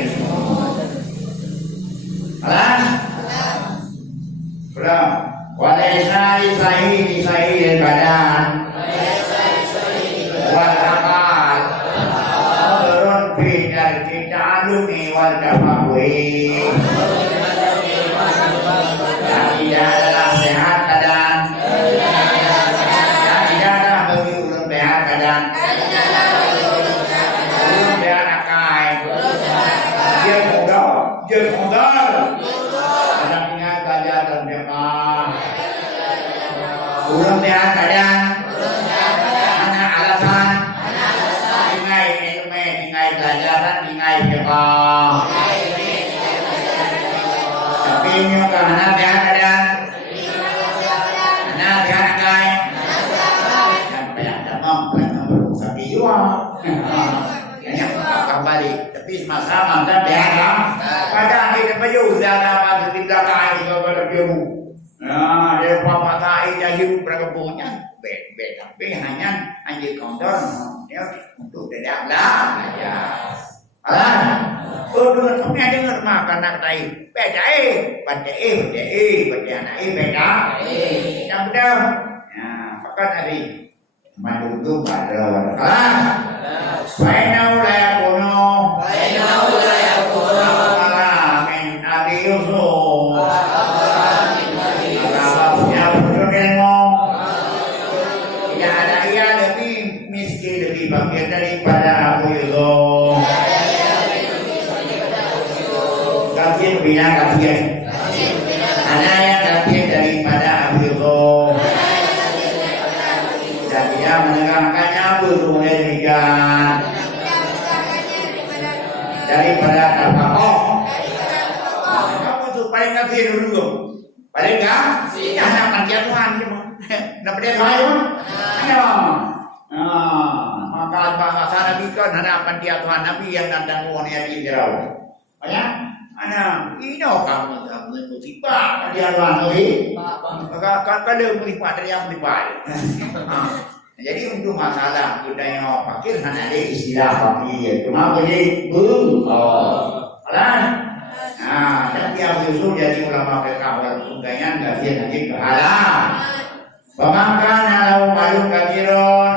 Alas? Belum. Walaysa li sahih badan. Wal akal. Turun fi dari kita alumi wal tafahui. Tidak adalah sehat badan. Tidak ada bagi ulun sehat badan. Ulun sehat akal. Dia mudah. Anaknya gajah dan memang. Ulun sehat badan. Anak alasan. Ingai ilmu, ingai pelajaran, ingai memang. Tapi ini karena sehat badan. Anak sehat akal. Sampai ada mampu tapi jual. Kembali, tapi masalah dan biasa. Pada kita baju dalam masa kita kaya juga berjemu. Nah, dia bapak kaya jadi berkebunya, tapi hanya anjing kotor, dia untuk tidak lah aja. Alah, dengan dengar makan nak tai, beda baca anak beda. Yang benar, ya, pakai dari madu tu pada alah. Bainau la kuno min Abi Yusuf punya ilmu. Tidak ada ia lebih miskin, lebih bagian daripada Abu Yusuf. Kafian bina kafian. Anak yang kafian daripada Abu Yusuf. Dan dia menegakkannya berumur daripada al-faqah. Kamu itu paling kafir dulu. Paling enggak? Anak kerja Tuhan cuma. Dapat dia lain. Ayo. Maka bahasa Nabi kan harapan dia Tuhan Nabi yang datang wanita di Firaun. Ya, ana ino kamu musibah dia Tuhan Nabi. Maka kalau musibah dari yang musibah. Jadi untuk masalah budaya fakir hanya ada istilah fakir. Cuma boleh belum. Kan? Dan dia usul jadi ulama fiqh wal sunnayan enggak dia nanti pahala. Pemakan alau malu kathirun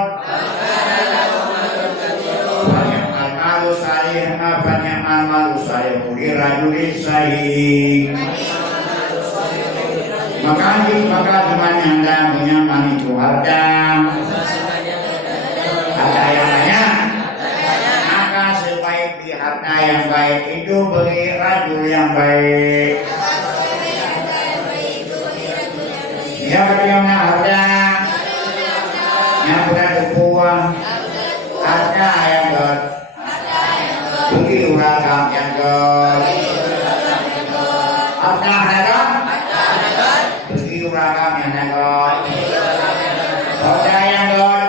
banyak malu salih banyak malu salih lirajulin sahih maka teman yang menyaman itu harta yang banyak maka sebaik di harta yang baik itu bagi rajul yang baik. Ya bagaimana harta yang berdebuan harta yang ber bagi uragam yang ber harta bagi uragam yang ber harta yang ber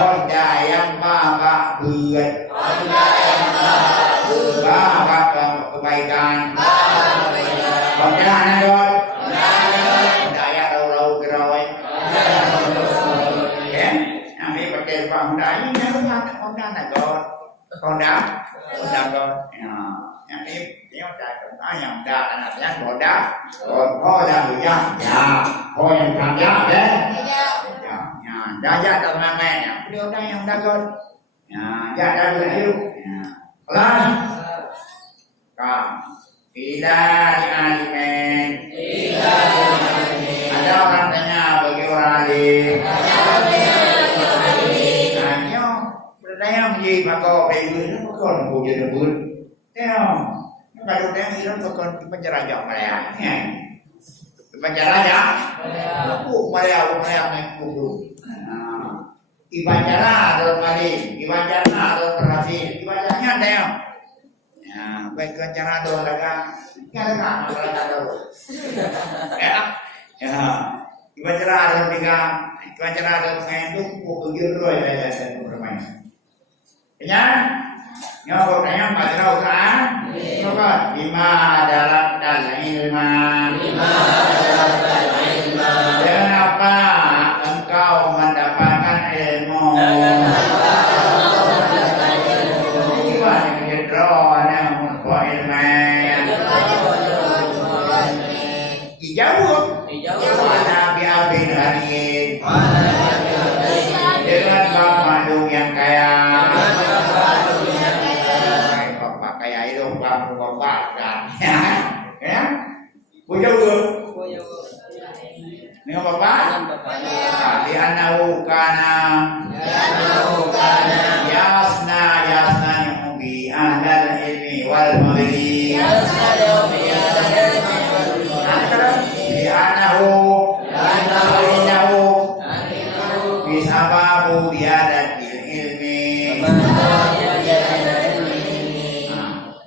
harta yang babak buat babak kebaikan harta yang ber Honda ini Honda nagot Honda got yang ini dia yang dah anaknya Honda yang punya ya yang kerja deh ya teman-temannya dia udah yang dagot ya dah dulu kelas tidak dianimen ada orang tanya bagi orang lain yang gì mà có về người nó còn một giờ buồn thấy không nó phải được đang nó còn penjara jauh Malaya penjara jauh Malaya yang kudu Ibanjara atau Mali Ibanjara atau Perhasi Ibanjaranya ada yang baik penjara atau laga Ibanjara atau tiga Ibanjara atau main itu kudu roy saya bermain ya, nyawa kaya madrasah kan? Coba lima adalah ilmu. Dengan apa engkau mendapatkan ilmu? Gimana kejeroan untuk ilmu? Dijawab. Mana biabin hari dengan bapak yang kaya. Dengan bapak di anahu kana yasna yubi ahlal ilmi wal mali di anahu bisababu biadatil ilmi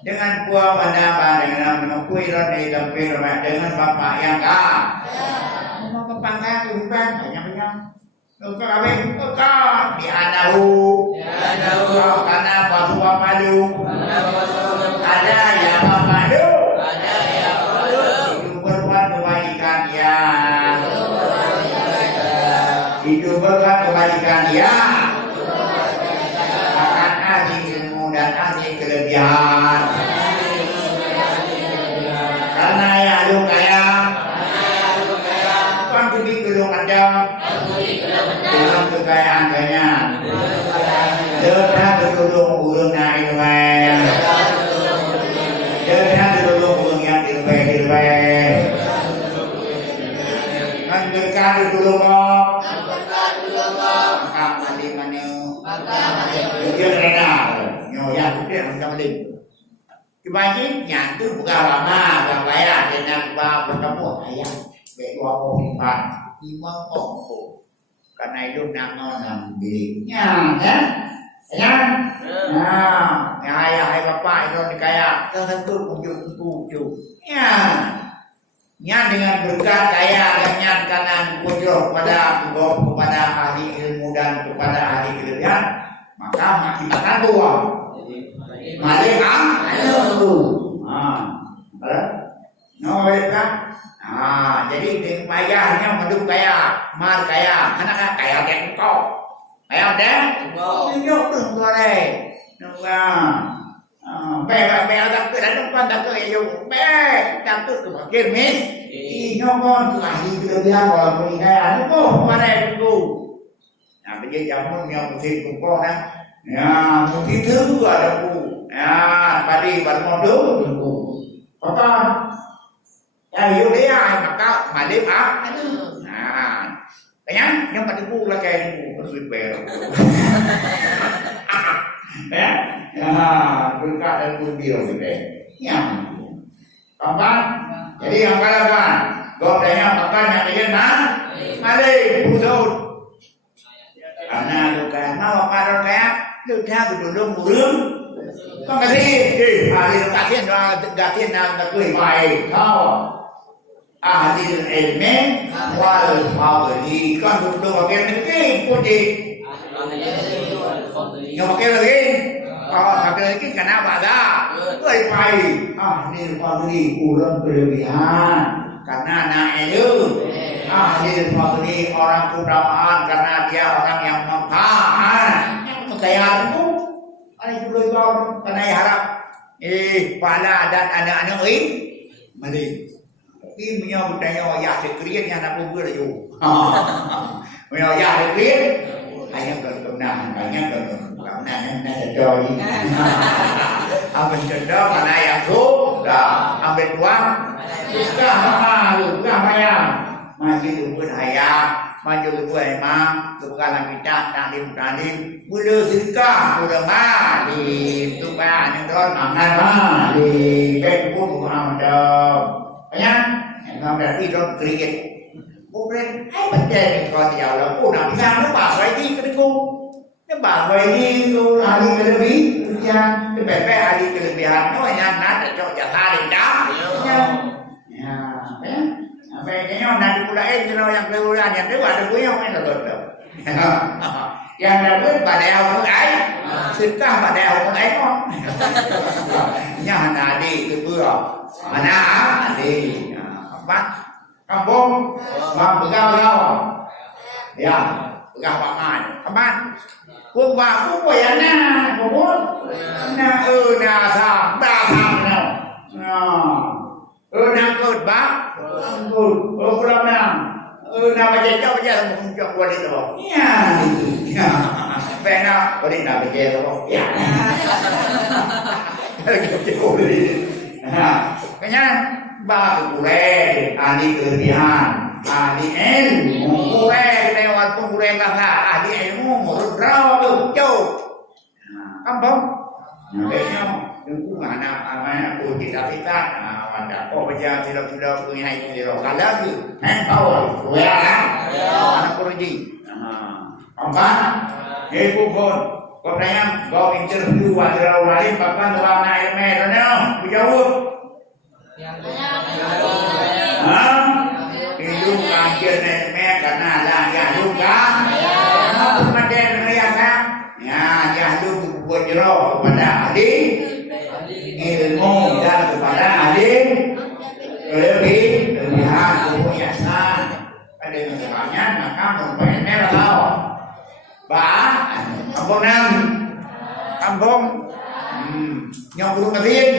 dengan buah menambah dengan menukui roti tempir dengan bapak yang Pangkat bukan banyak-banyak. Kawin kau di anahu karena bahwa malu ada yang malu hidup berbuat kebaikan ya hidup berbuat kebaikan ya akan ahli ilmu dan ahli kelebihan karena ya lu kaya dalam kekayaan banyak dengan bertolong urung naik lumayan dengan bertolong urung yang dirbaik kan berkah bertolong maka mati mana dia reda nyoya dia macam ni kebaikan yang tu bukan lama bukan bayar dengan bertemu ayah bewa orang imam orang karena itu nama nambingnya kan ya ayah bapak itu dikaya tentu kunjung ya Nyan dengan berkat kaya dan nyan kanan kujur kepada ahli ilmu dan kepada ahli kelebihan, maka mengakibatkan dua. Malik jadi payahnya menduk kaya, mar kaya, anak kaya dan kau, kaya dan tunjuk tu boleh, tak ke tak ke yo, tak ke kemakin mis, nyokon tu ahli kelebihan kalau punya kaya, tu boleh tu. Nah, bây giờ muốn nhau một thịt của con á, một thịt thứ ada ku, tadi baru mau dulu ku, apa? Hiểu đấy ai mà có mà đếm áp, cái nhá, nhưng mà cái cu là cái cu tuyệt vời rồi, berkat dan beliau gitu, Kapan? Jadi yang katakan, godanya makanya dia mari pusut. Karena luka mau kalau kayak luka berduduk murung, có cái gì đi gà thiên nào là cười bài thao đi amen qua lời phao rồi đi con được đồ cái gì nhưng mà cái là cái cả nào bà ra cười bài đi phao đi cù lâm cười bị karena naik itu di fakri orang keutamaan karena dia orang yang memaham kekayaan itu ada juga kau karena harap pada dan anak-anak ini mari tapi menyau tanya ya sekalian yang nak buat itu menyau ya sekalian hanya berkenaan nak joy apa contoh mana yang tu dah ambil uang luka maya maju pun ayah maju pun emang tukang kita tadi bulu sirka bulu ma di tukang yang don mangan ma di pekun amdam ya yang berarti don kriket bukan hai vấn đề còn nhiều là cô nào ra nó bảo vậy đi cái cô nó bảo vậy đi cô ali cái ví ya cái bè ali cái bè nó nhà nát để cho nhà ta để đá về cái nhau này cũng đã em cho nó yang kêu ra nhận được bạn được quý không hay là được yang là biết bà đèo con ấy xin các bà đèo con ấy không nhà là đi từ bữa mà na đi bắt kampung begal ya begal paman kapan ku ya na ku na sa đa tham nào na cột bác pulang nang nama baca một chọn qua đi rồi về nào qua đi nào baca rồi kayaknya ba kure ahli kelebihan ahli ilmu kure lewat kure kata ahli ilmu menurut rawa tuh kampung kayaknya itu mana aku tidak fitan pada pekerja tidak punya itu kalau lagi tahu ya anak kerja kapan pun kau tanya kau interview wajar lain kapan tuan naik merana jauh hidup akhir naik mer karena ada ya juga ada mereka ya hidup buat jero pada adik ilmu dan kepada adik kelebihan kepunyaan pada misalnya maka mempunyai tahu kampung nhau burung ngetin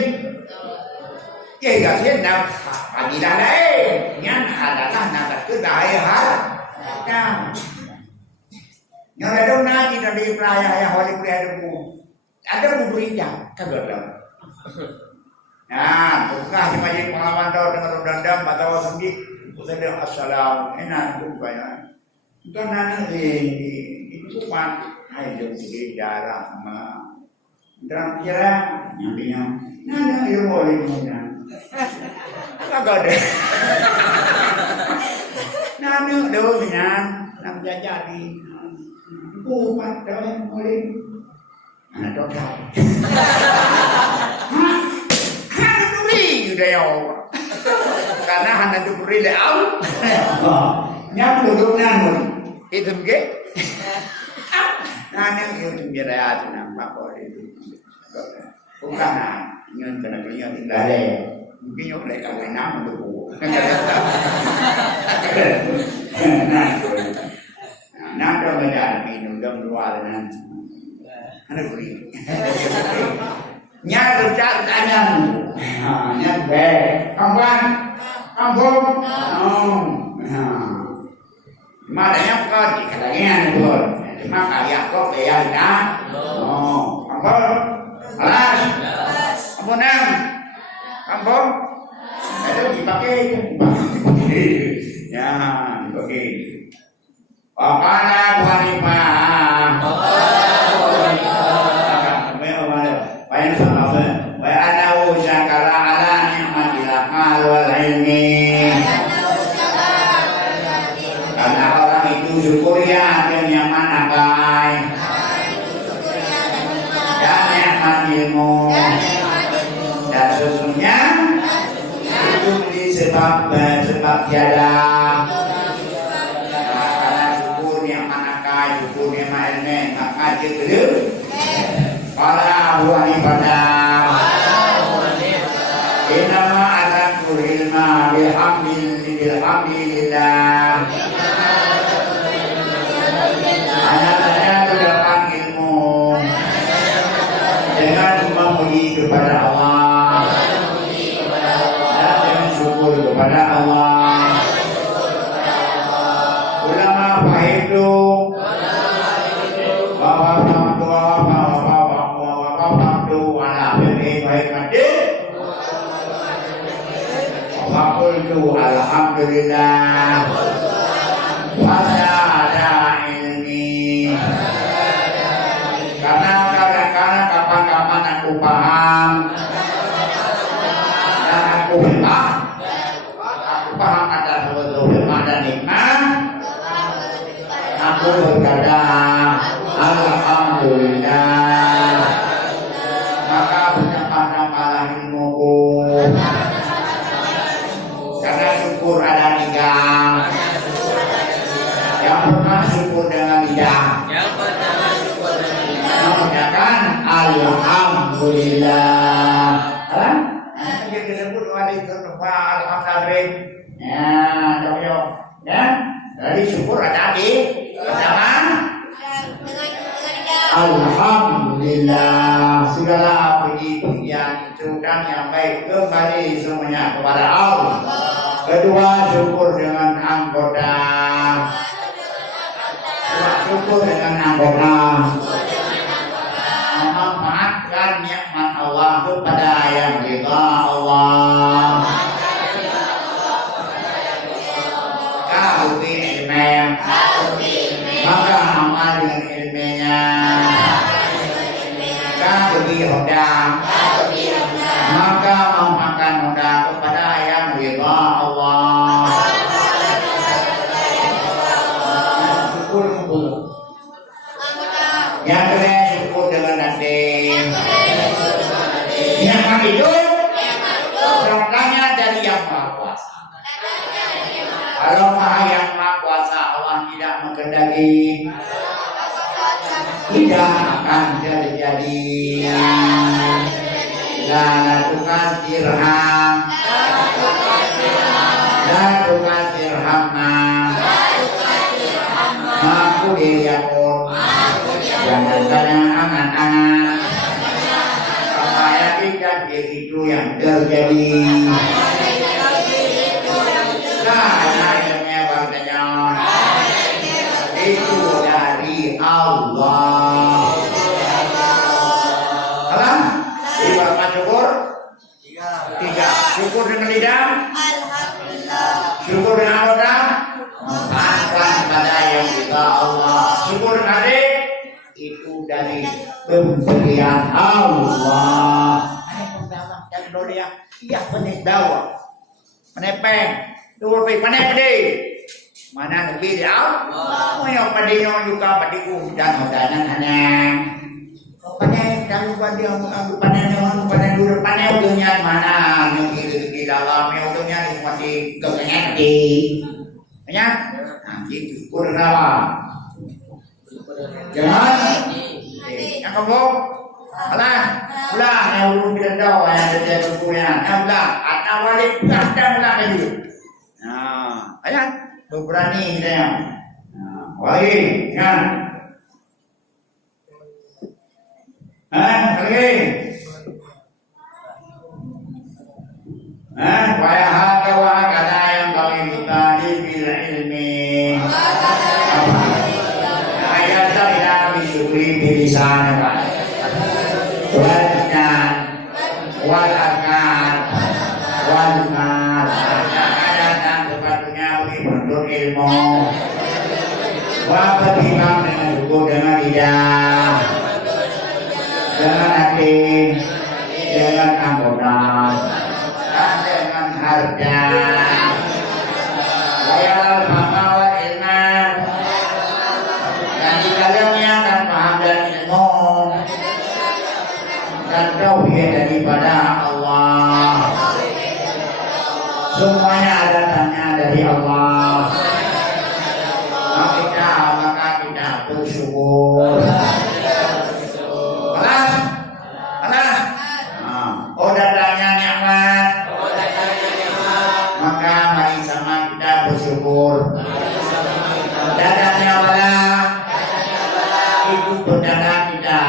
gak thiên nào pagi dah nyan adalah nada kedai nyala dong nanti dari pelaya ya holy prayer ada buburi jam kagak dong. Nah, bukan sebagai pengalaman tahu dengan undang-undang atau sendiri, kita bilang assalam, enak itu banyak. Karena itu pan, ayo jadi darah mah, darah kira nyampinya, nana itu boleh punya, kagak deh. Nana doanya, nam jadi, bukan doanya boleh. Nah, dokter. Hah? Dulu karena hanya itu syukuri le au. Nyam duduk nan itu ke? Nanang itu jera tu nampak boleh. Bukan nyon kena nyon tinggal mungkin nyon lek kawin nama tu. Nah, dah belajar minum dom luar nan. Anak beri. Nyar bercak tangan. Nyar baik. Kampung. Madanya kau di kalangan tu. Cuma kaya kau kaya dah. Kampung. Alas. Kampung nam. Kampung. Itu dipakai. Ya, dipakai. Waqala Hanifah. Bayan sama wa ana syakara ala ni'matil amal wal ilmi. Karena orang itu syukur ya dan nyaman abai. Dan nikmat ilmu. Dan sesungguhnya itu beli sebab tiada. Para Abu Hanifah Inama atakul ilma bilhamdulillah. Hanya saya mendapat ilmu dengan memuji kepada Allah dan dengan syukur kepada Allah. Ulama fahidu alhamdulillah ada ilmi karena kadang-kadang kapan-kapan aku paham dan aku paham atas suatu firman dan nikmat, aku berkata alhamdulillah, maka bertambah-tambahlah ilmuku. Syukur ada tiga. Yang pertama syukur dengan lidah. Mengucapkan alhamdulillah. Yang disebut alhamdulillah. Ya, dari syukur ada di pertama. Alhamdulillah, segala puji-pujian itu dan yang baik kembali semuanya kepada Allah. Kedua, syukur dengan anggota. Syukur dengan anggota. Memanfaatkan nikmat Allah kepada yang ridha Allah. Kau ilmu, maka amal dengan ilmunya. Kau hodam, maka memakan hodam kepada yang ridha Allah. Syukur. Yang kedua syukur dengan hati. Yang itu berkatnya dari yang Maha Kuasa. Kalau yang Maha Kuasa Allah tidak mengendaki, tidak akan terjadi. La tukasirham, la tukasirhamma, aku diriapun, jangan angan-angan, supaya tidak begitu yang terjadi. Karena ilmunya bahasanya itu dari Allah. Berapa syukur? Tiga. Syukur dengan lidah. Alhamdulillah. Syukur dengan anggota. Memanfaatkan pada yang kita Allah. Syukur dengan hati. Itu dari pemberian Allah. Yang dunia, iya penik dawa, menepeng, turun panen pede. Mana lebih dia? Oh yang pede yang juga pediku dan hodanan aneh. Panen jangan lupa dia panen dulu panen dunia mana yang di dalamnya utuhnya masih kepengen di, ya, itu purnama. Jangan, yang kamu, alah, ulah yang urung bidadau yang ada bukunya, ulah, atau walik kadang ulah lagi. Nah, ayat berani kita yang, walik, kan? Lagi. Waya hada wa kata yang bagi kita bil ilmi. Ayat kita bisyukri bilisan Pak. Wajah, walakan, walmat. Ada dan sepatunya untuk ilmu. Wabah imam dengan buku dengan lidah. Dengan hati, dengan anggota, dan dengan harga. Layal fahma wa ilma. Dan di dalamnya akan paham dan ilmu dan tauhid daripada Allah. Semuanya datangnya dari Allah. Maka kita bersyukur. Datangnya nikmat, maka mari sama kita bersyukur. Datangnya bala, itu berdarah kita.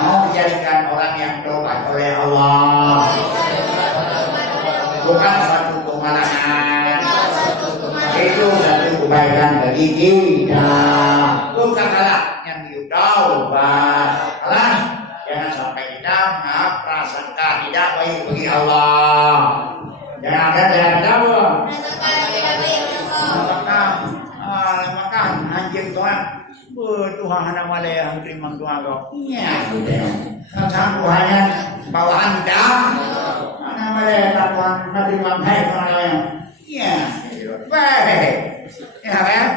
Mau dijadikan orang yang tobat oleh Allah, bukan satu kemalangan. Itu satu kebaikan bagi kita. Bukan salah yang ditaubat. Allah. Jangan sampai kita prasangka tidak baik bagi Allah. Jangan ada yang tahu. Maka anjing Tuhan, Tuhan anak malay yang terima Tuhan kau. Iya, Tuhan Tuhannya bawa anda. Anak malay Tuhan terima baik Tuhan yang. Iya, baik. Ya kan?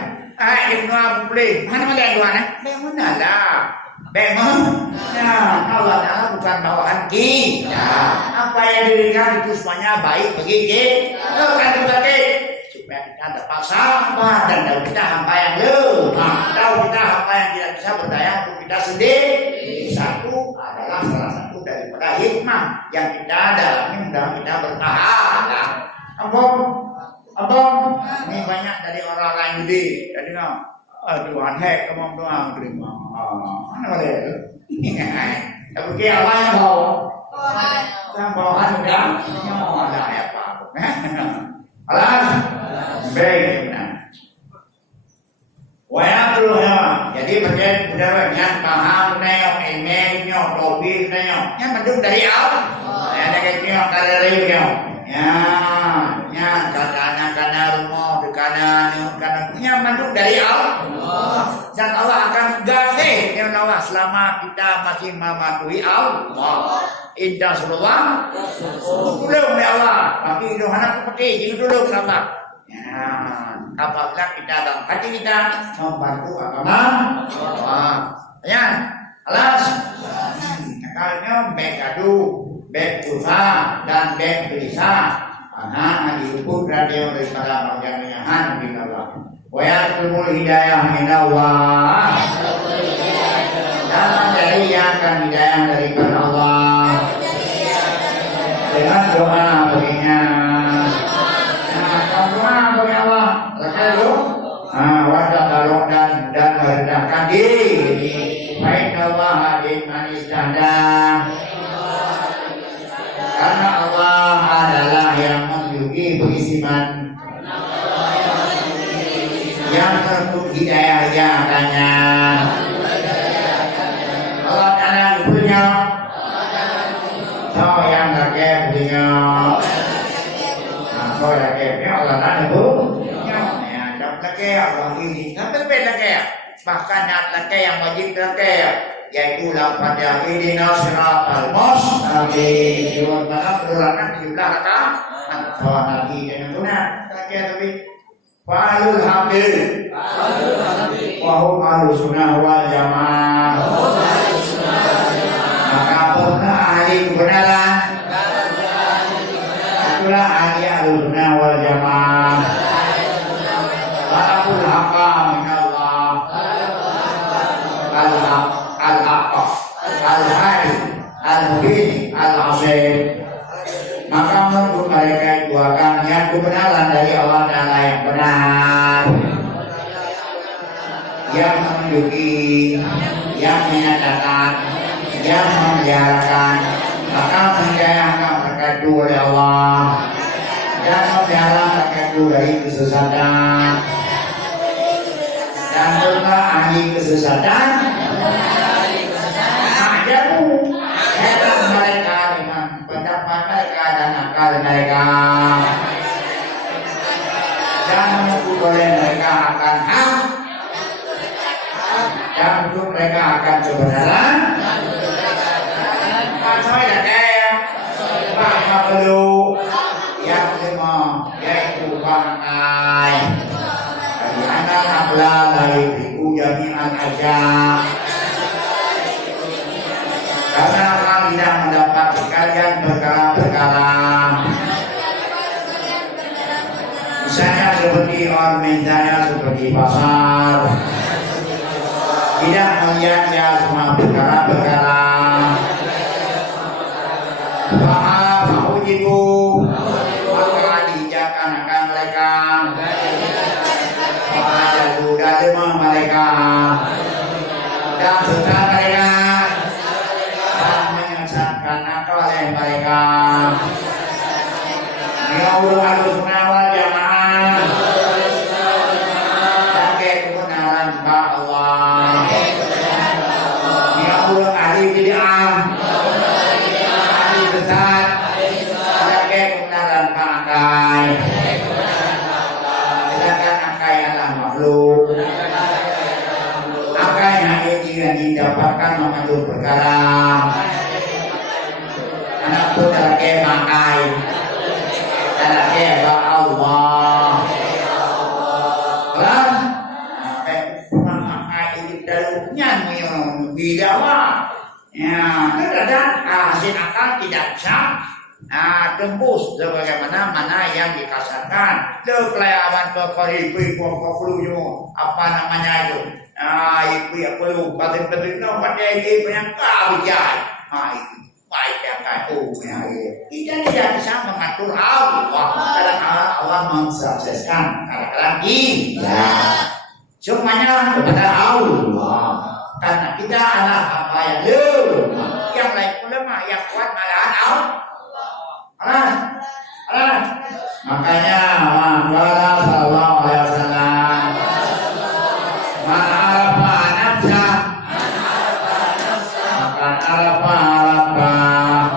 Ibnu Abu Beli, mana malay Tuhan? Bagaimana lah? Memang, nah Allah Ta'ala bukan bawaan kita. Apa yang diberikan itu semuanya baik bagi kita. Kan kita supaya kita dapat sabar dan tahu kita apa yang lemah, tahu kita apa yang tidak bisa berdaya untuk kita sendiri. Satu adalah salah satu daripada hikmah yang kita dalami mudah kita bertahan. Abang, ini banyak dari orang lain jadi Tuhan kamu doang terima. Mana boleh? Tapi Allah yang bawa. Yang bawa sudah. Ada apa? Alas, baik. Wayakul ya. Jadi bagian budaya yang paham neo, ilmu, tauhid neo. Yang mendung dari Allah. Ada kayaknya dari neo. Ya, katanya karena rumah, karena yang mendung dari Allah. Dan Allah akan gafir ya Allah selama kita masih mematuhi Allah. Indah sallallahu belum ya Allah. Tapi itu anak seperti itu dulu sama. Ya, apabila kita dalam hati kita membantu agama Allah. Ya, alas. Karena baik kadu, baik dosa dan baik gelisah. Karena diukur radio daripada bagian-bagian di Allah. Wayatulul hidayah minallah. Dan menjadikan hidayah daripada Allah dengan doa baginya. Nah, doa bagi Allah. Lalu, wadah dan merendahkan diri. Baik Allah hadir manis dada. Karena Allah adalah yang memiliki pengisiman yang tertutup hidayahnya katanya. Allah Ta'ala punya, so yang kakek punya, so kakeknya Allah Ta'ala punya. Ya, kakek Allah ini, tapi beda kakek. Bahkan kakek yang wajib kakek, yaitu pada ini nasirat al-mustaqim. Di mana perulanan di belakang, atau lagi yang guna kakek tapi. Fa'alul hamil wahum al-sunnah wal jamaah. Maka pernah ahli kebenaran itulah ahli al-sunnah wal jamaah. Talabul haqqa min Allah. Al-haq, al-haqqa, al-hadi, al-mubin, al-azim. Maka menurut mereka itu akan yang kebenaran dari Allah Ta'ala yang benar, yang menunjuki, yang menyatakan, yang memeliharakan. Maka menjayakan mereka itu oleh Allah dan memelihara mereka itu dari kesesatan. Dan juga ahli kesesatan ajabu heran mereka dengan pendapat mereka dan akal mereka, dan menunggu oleh mereka akan hak, dan untuk mereka akan kebenaran. Pasal ada kaya, bahasa perlu yang kelima yaitu bangkai. Karena nabla dari biku jami'an aja. Karena orang tidak mendapat sekalian perkara-perkara. Misalnya seperti orang mintanya seperti pasar, tidak melihat ya semua perkara-perkara. Maaf, ibu, maka diijakan akan mereka. Maka sudah demam mereka dan sudah mereka dan menyesatkan akal mereka. Ya Allah, al-sunnah wal jamaah dan kebenaran Allah. Ya Allah, ahli bid'ah, ahli sesat dan kebenaran pakai. Sedangkan akai adalah makhluk. Akai yang didapatkan mengandung perkara. Anak pun adalah pakai. Adalah Allah. Kan? Sampai pakai ini dalamnya bidawa. Ya, kadang hasil akal tidak bisa tembus sebagaimana mana yang dikasarkan. Kelayawan kekoripi kokokluyo apa namanya itu? Ibu ya perlu batin-batin no pada ibu yang kabijai. Itu baik yang kau ya. Kita tidak bisa mengatur Allah. Kadang-kadang Allah mensukseskan, kadang-kadang tidak. Semuanya kepada Allah. Karena kita adalah apa yang lemah. Yang lain pun lemah, yang kuat malahan Allah. Makanya Rasulullah sallallahu alaihi wasallam man arafa nafsa maka arafa rabbah.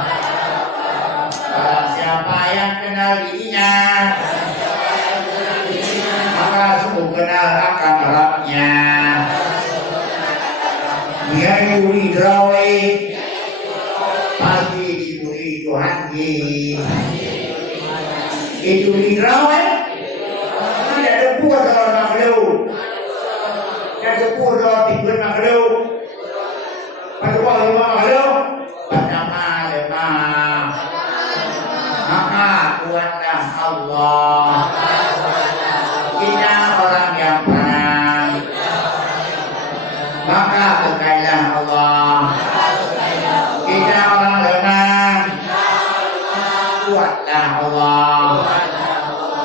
Barang siapa yang kenal dirinya maka sungguh kenal akan Rabbnya. Dia yuri drawi pasti diberi Tuhan itu dirawat. Tidak ada buat orang makhluk. Tidak ada buat orang tidur makhluk. Pada waktu makhluk pertama lemah. Maka kuatlah Allah. Kita orang yang penang. Maka bekailah Allah. Kita orang lemah. Kuatlah Allah.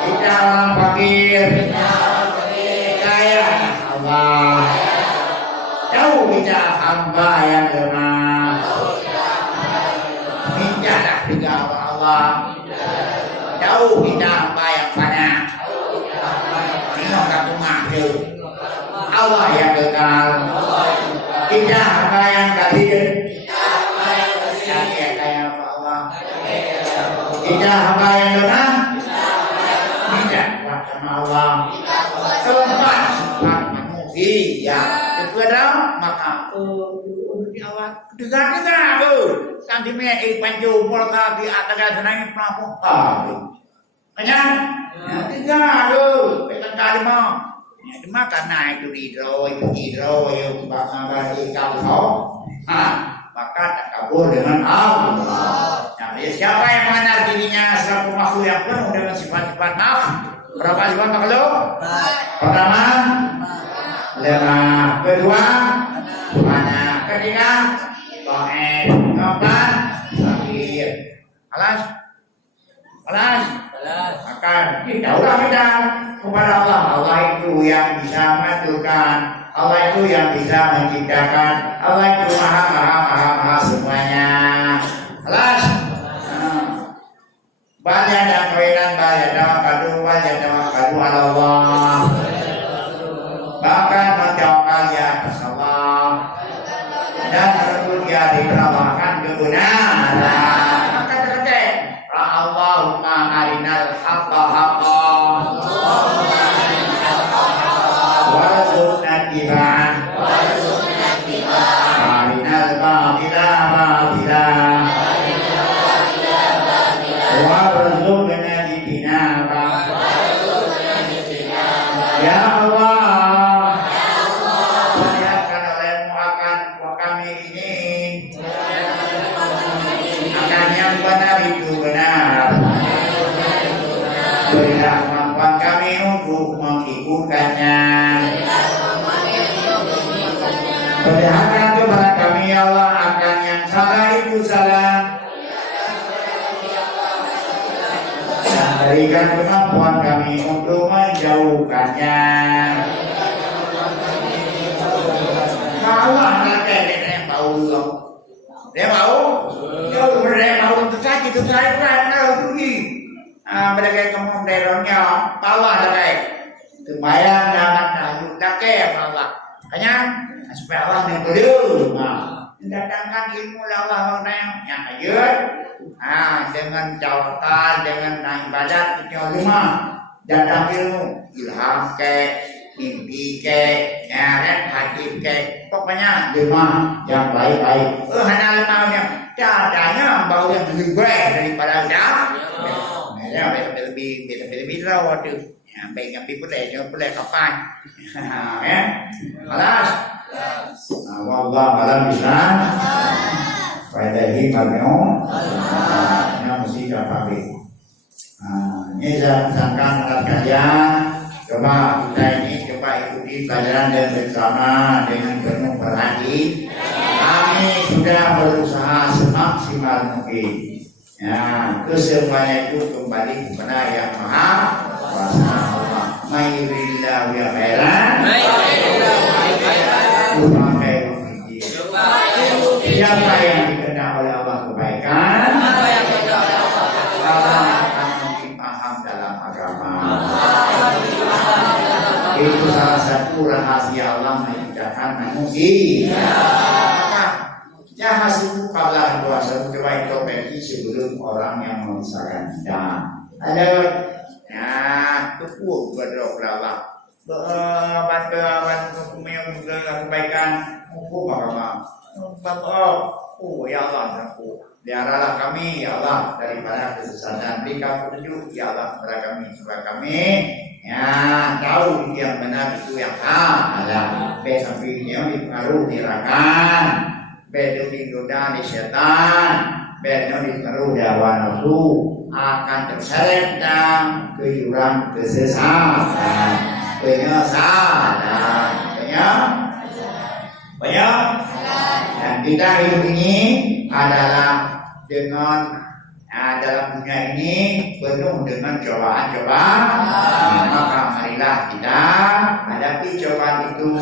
Kita orang fakir. Kaya Allah. Jauh kita hamba yang lemah. Mintalah kepada Allah. Jauh kita hamba yang fana. Tengok kamu mati. Allah yang kekal. Kita hamba yang kafir. Kita hamba yang lemah. Tidak kuat sama Allah. Keempat sifat manusia. Kedua maka Allah dengar nanti mei panju mulka di atas senang pramuka. Kenyang. Tiga pegang kalima. Cuma karena itu hidro yang bangga bagi kau. Maka tak kabur dengan Allah. Yang Ya, siapa yang mengenal dirinya selaku makhluk yang penuh dengan sifat-sifat maaf? Berapa sifat makhluk? Pertama, lemah. Kedua, mana? Ketiga, doain. Keempat, sakit. Alas? Akan didaulah kita kepada Allah. Allah itu yang bisa mengaturkan, Allah itu yang bisa menciptakan, Allah itu maha semuanya. Alas? Banyak dan kainan banyak tawakal ala Allah. Bahkan bertawakal di atas Allah dan bersedia diterapkan kebenaran. Maka terkait Allahumma arinal haqqa haqqan warzuqna ittiba'ah arinal batila batilan warzuqna ijtinabah. Ya Allah, perlihatkan olehmu akan kami ini akan yang benar itu benar. Berilah kemampuan kami untuk mengikutkannya. Perlihatkan kepada kami ya Allah akan yang salah itu salah. Dan berikan kemampuan kami untuk menjauhkannya. Allah yang bau dulu. Dia bau? Dia bau itu saja kalau pergi. Mereka ngomong daerahnya, bawah lagi. Kebayang jangan tahu lagi bawah. Makanya supaya Allah yang beliau. Mendatangkan ilmu Allah yang ajud. Dengan tawakal, dengan ibadat kita rumah. Datang ilmu, ilham ke, mimpi ke, nyaren hati ke, pokoknya lima yang baik-baik. Hanya limanya, caranya bau yang lebih baik daripada dah. Ya, lebih rawat tu. Baik yang boleh kapan? Ya, alas. Wallah alam bisa. Wadahi kameo. Yang mesti dapat. Ini saya pesankan kepada kalian. Coba kita ini ikuti pelajaran dan bersama dengan penuh perhati. Kami sudah berusaha semaksimal mungkin. Ya, kesemuanya itu kembali kepada Yang Maha Kuasa Allah. Mayurillahu ya khairan. Siapa yang dikenal oleh Allah kebaikan, Allah akan memberi paham dalam agama. Itu salah satu rahasia Allah menciptakan manusia. Ya hasil kablah doa sebaik topeki sebelum orang yang memisahkan kita. Ada tukuh berdoa Allah. Bantu kebaikan hukum agama. Ya Allah, peliharalah kami ya Allah daripada kesesatan. Berikan petunjuk ya Allah kepada kami supaya kami tahu yang benar itu yang ada. Sampai yang dipengaruhi dirakan. Bedo digoda di setan, bedo dipengaruhi hawa nafsu akan terseret dalam ke jurang kesesatan, penyesalan, banyak. Dan kita hidup ini adalah dengan dalam dunia ini penuh dengan cobaan-cobaan. Maka marilah kita hadapi cobaan itu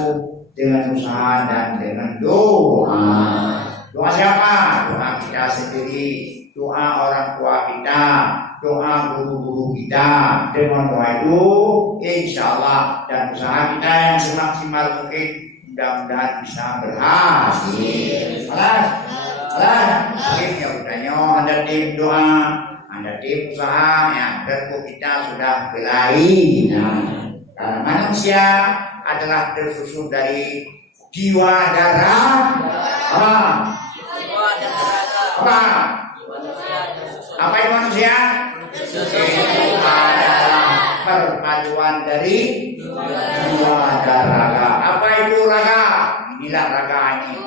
dengan usaha dan dengan doa. Doa siapa? Doa kita sendiri, doa orang tua kita, doa guru-guru kita. Dengan doa itu, insya Allah dan usaha kita yang semaksimal mungkin mudah-mudahan bisa berhasil. Alah, mungkin ya udahnya ada tim doa, ada tim usaha yang kita sudah belai. Karena manusia adalah tersusun dari jiwa darah apa itu manusia? Adalah perpaduan dari jiwa dan raga. Apa itu raga? Inilah raga ini.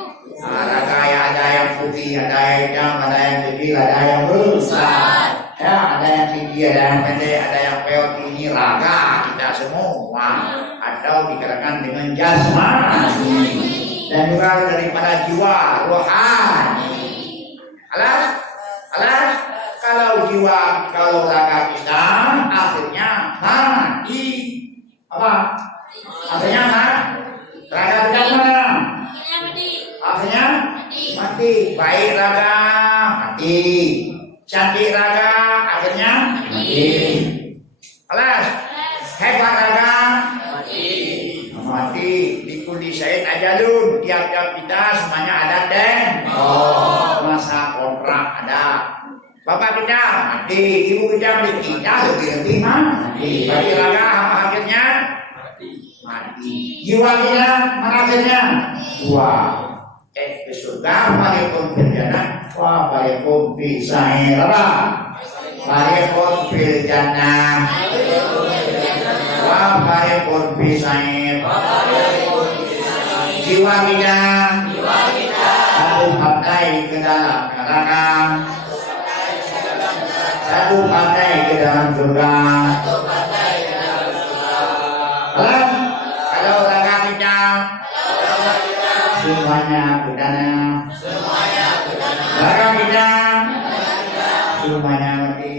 Raga yang ada yang putih, ada yang hitam, ada yang kecil, ada yang besar. Ya, ada yang tinggi, ada yang pendek, ada yang peot. Ini raga kita semua. Atau dikatakan dengan jasmani. Dan juga daripada jiwa, rohani. Alas, kalau jiwa, kalau raga kita akhirnya mati. Apa? Akhirnya raga kita mana? Akhirnya mati. Baik raga mati, cantik raga akhirnya mati. Alas, hebat raga mati. Dikuli Said ajalun, tiap-tiap kita semuanya ada masa kontrak ada. Bapak kita mati, ibu kita lebih mati. Bagi raga apa akhirnya? Mati. Jiwa kita mana akhirnya? Tua. Ke surga, barikum fil jannah, wa barikum fi sa'ir. Apa? Barikum fil jannah, wa barikum fi sa'ir. Jiwa kita satu partai ke dalam neraka, satu partai ke dalam surga. Kalau raga kita semuanya bedana, raga kita semuanya mati.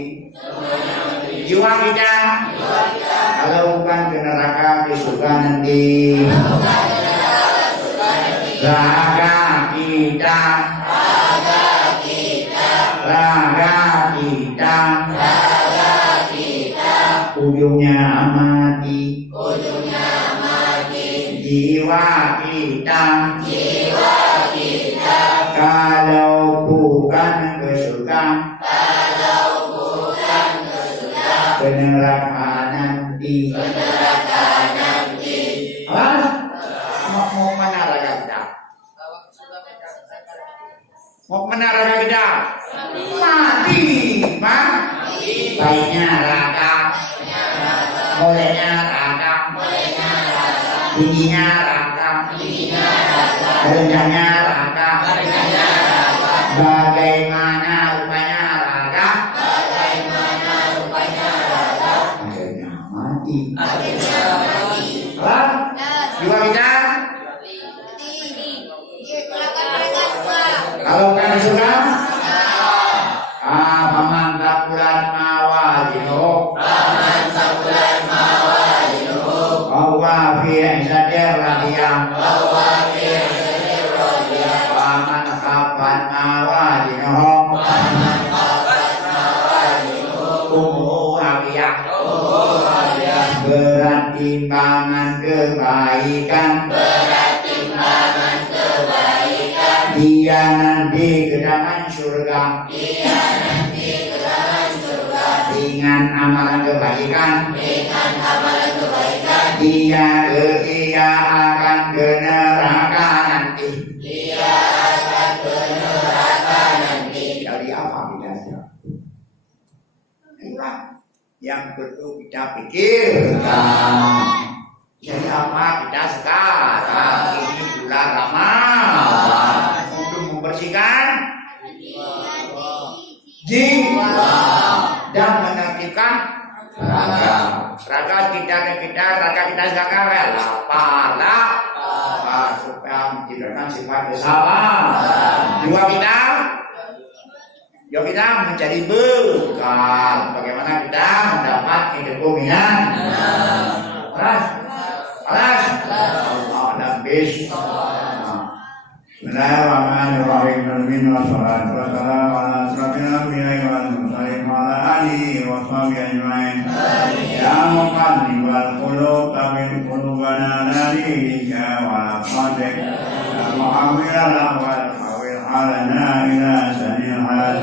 Jiwa kita kalau bukan ke neraka ke surga nanti. Raga kita ujungnya mati. Jiwa kita kalau bukan ke surga, ke neraka nanti. Mau mana raga kita? Mau mana raga kita? Mati, Pak. Baiknya raga, mulainya raga, tingginya raga, rendahnya raga. Bagaimana rupanya raga? Akhirnya mati. Apa? Jiwa kita? Kalau kan surga? Paman takulan mawazinu, bahwa fi izadir radiyah, paman khafat mawazinu, hawiyah, berat timbangan kebaikan, dia nanti ke dalam surga. Dengan amalan kebaikan, dia akan ke neraka nanti. Dari apa bedanya? Itulah yang perlu kita pikirkan. Jadi apa kita sekarang ini bulan Ramadan untuk membersihkan jiwa dan menertibkan raga kita sekarang lapar supaya menciptakan sifat bersabar. Jiwa kita menjadi bekal bagaimana kita mendapat hidup dominan. Alas Allah dan bis. Bismillahirrahmanirrahim. Wassalatu wassalamu ala asyrafil anbiya'i wal mursalin wa ala alihi wa sahbihi ajma'in. Ya muqallibal qulub thabbit qulubana ala dinika wa ala qadrik. Ya muhawwilal ahwal hawwil halana ila sanil hal.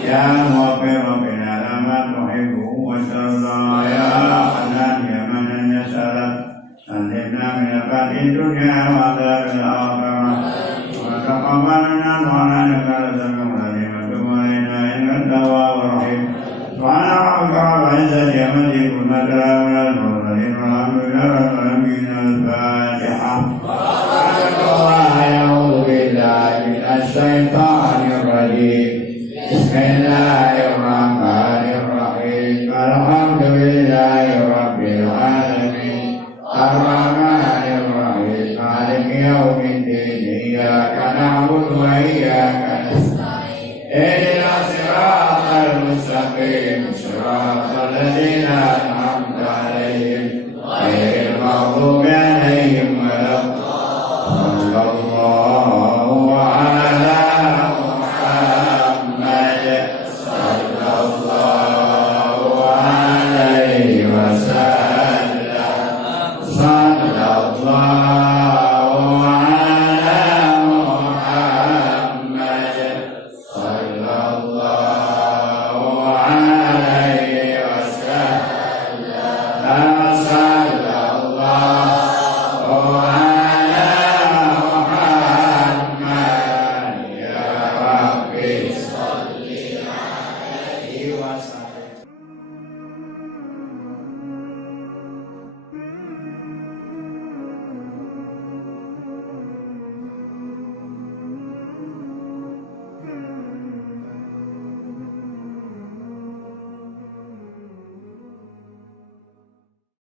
Ya muwaffiq bina lama tuhibbu wa tarda. Ya hanan ya manan ya salam. Salimna min al-fadhi dunya wa adzabil akhirah. تقبلنا دعاءنا انك انت العليم وتب علينا انك التواب الرحيم سبحان ربك رب العزه عما يصفون وسلام على المرسلين والحمد لله رب العالمين. الفاتحه. اعوذ بالله من الشيطان الرجيم. بسم Mustaqim Shiratal ladzina an'amta 'alaihim ghairil maghdubi 'alaihim waladdallin Sallallahu 'ala Muhammad sallallahu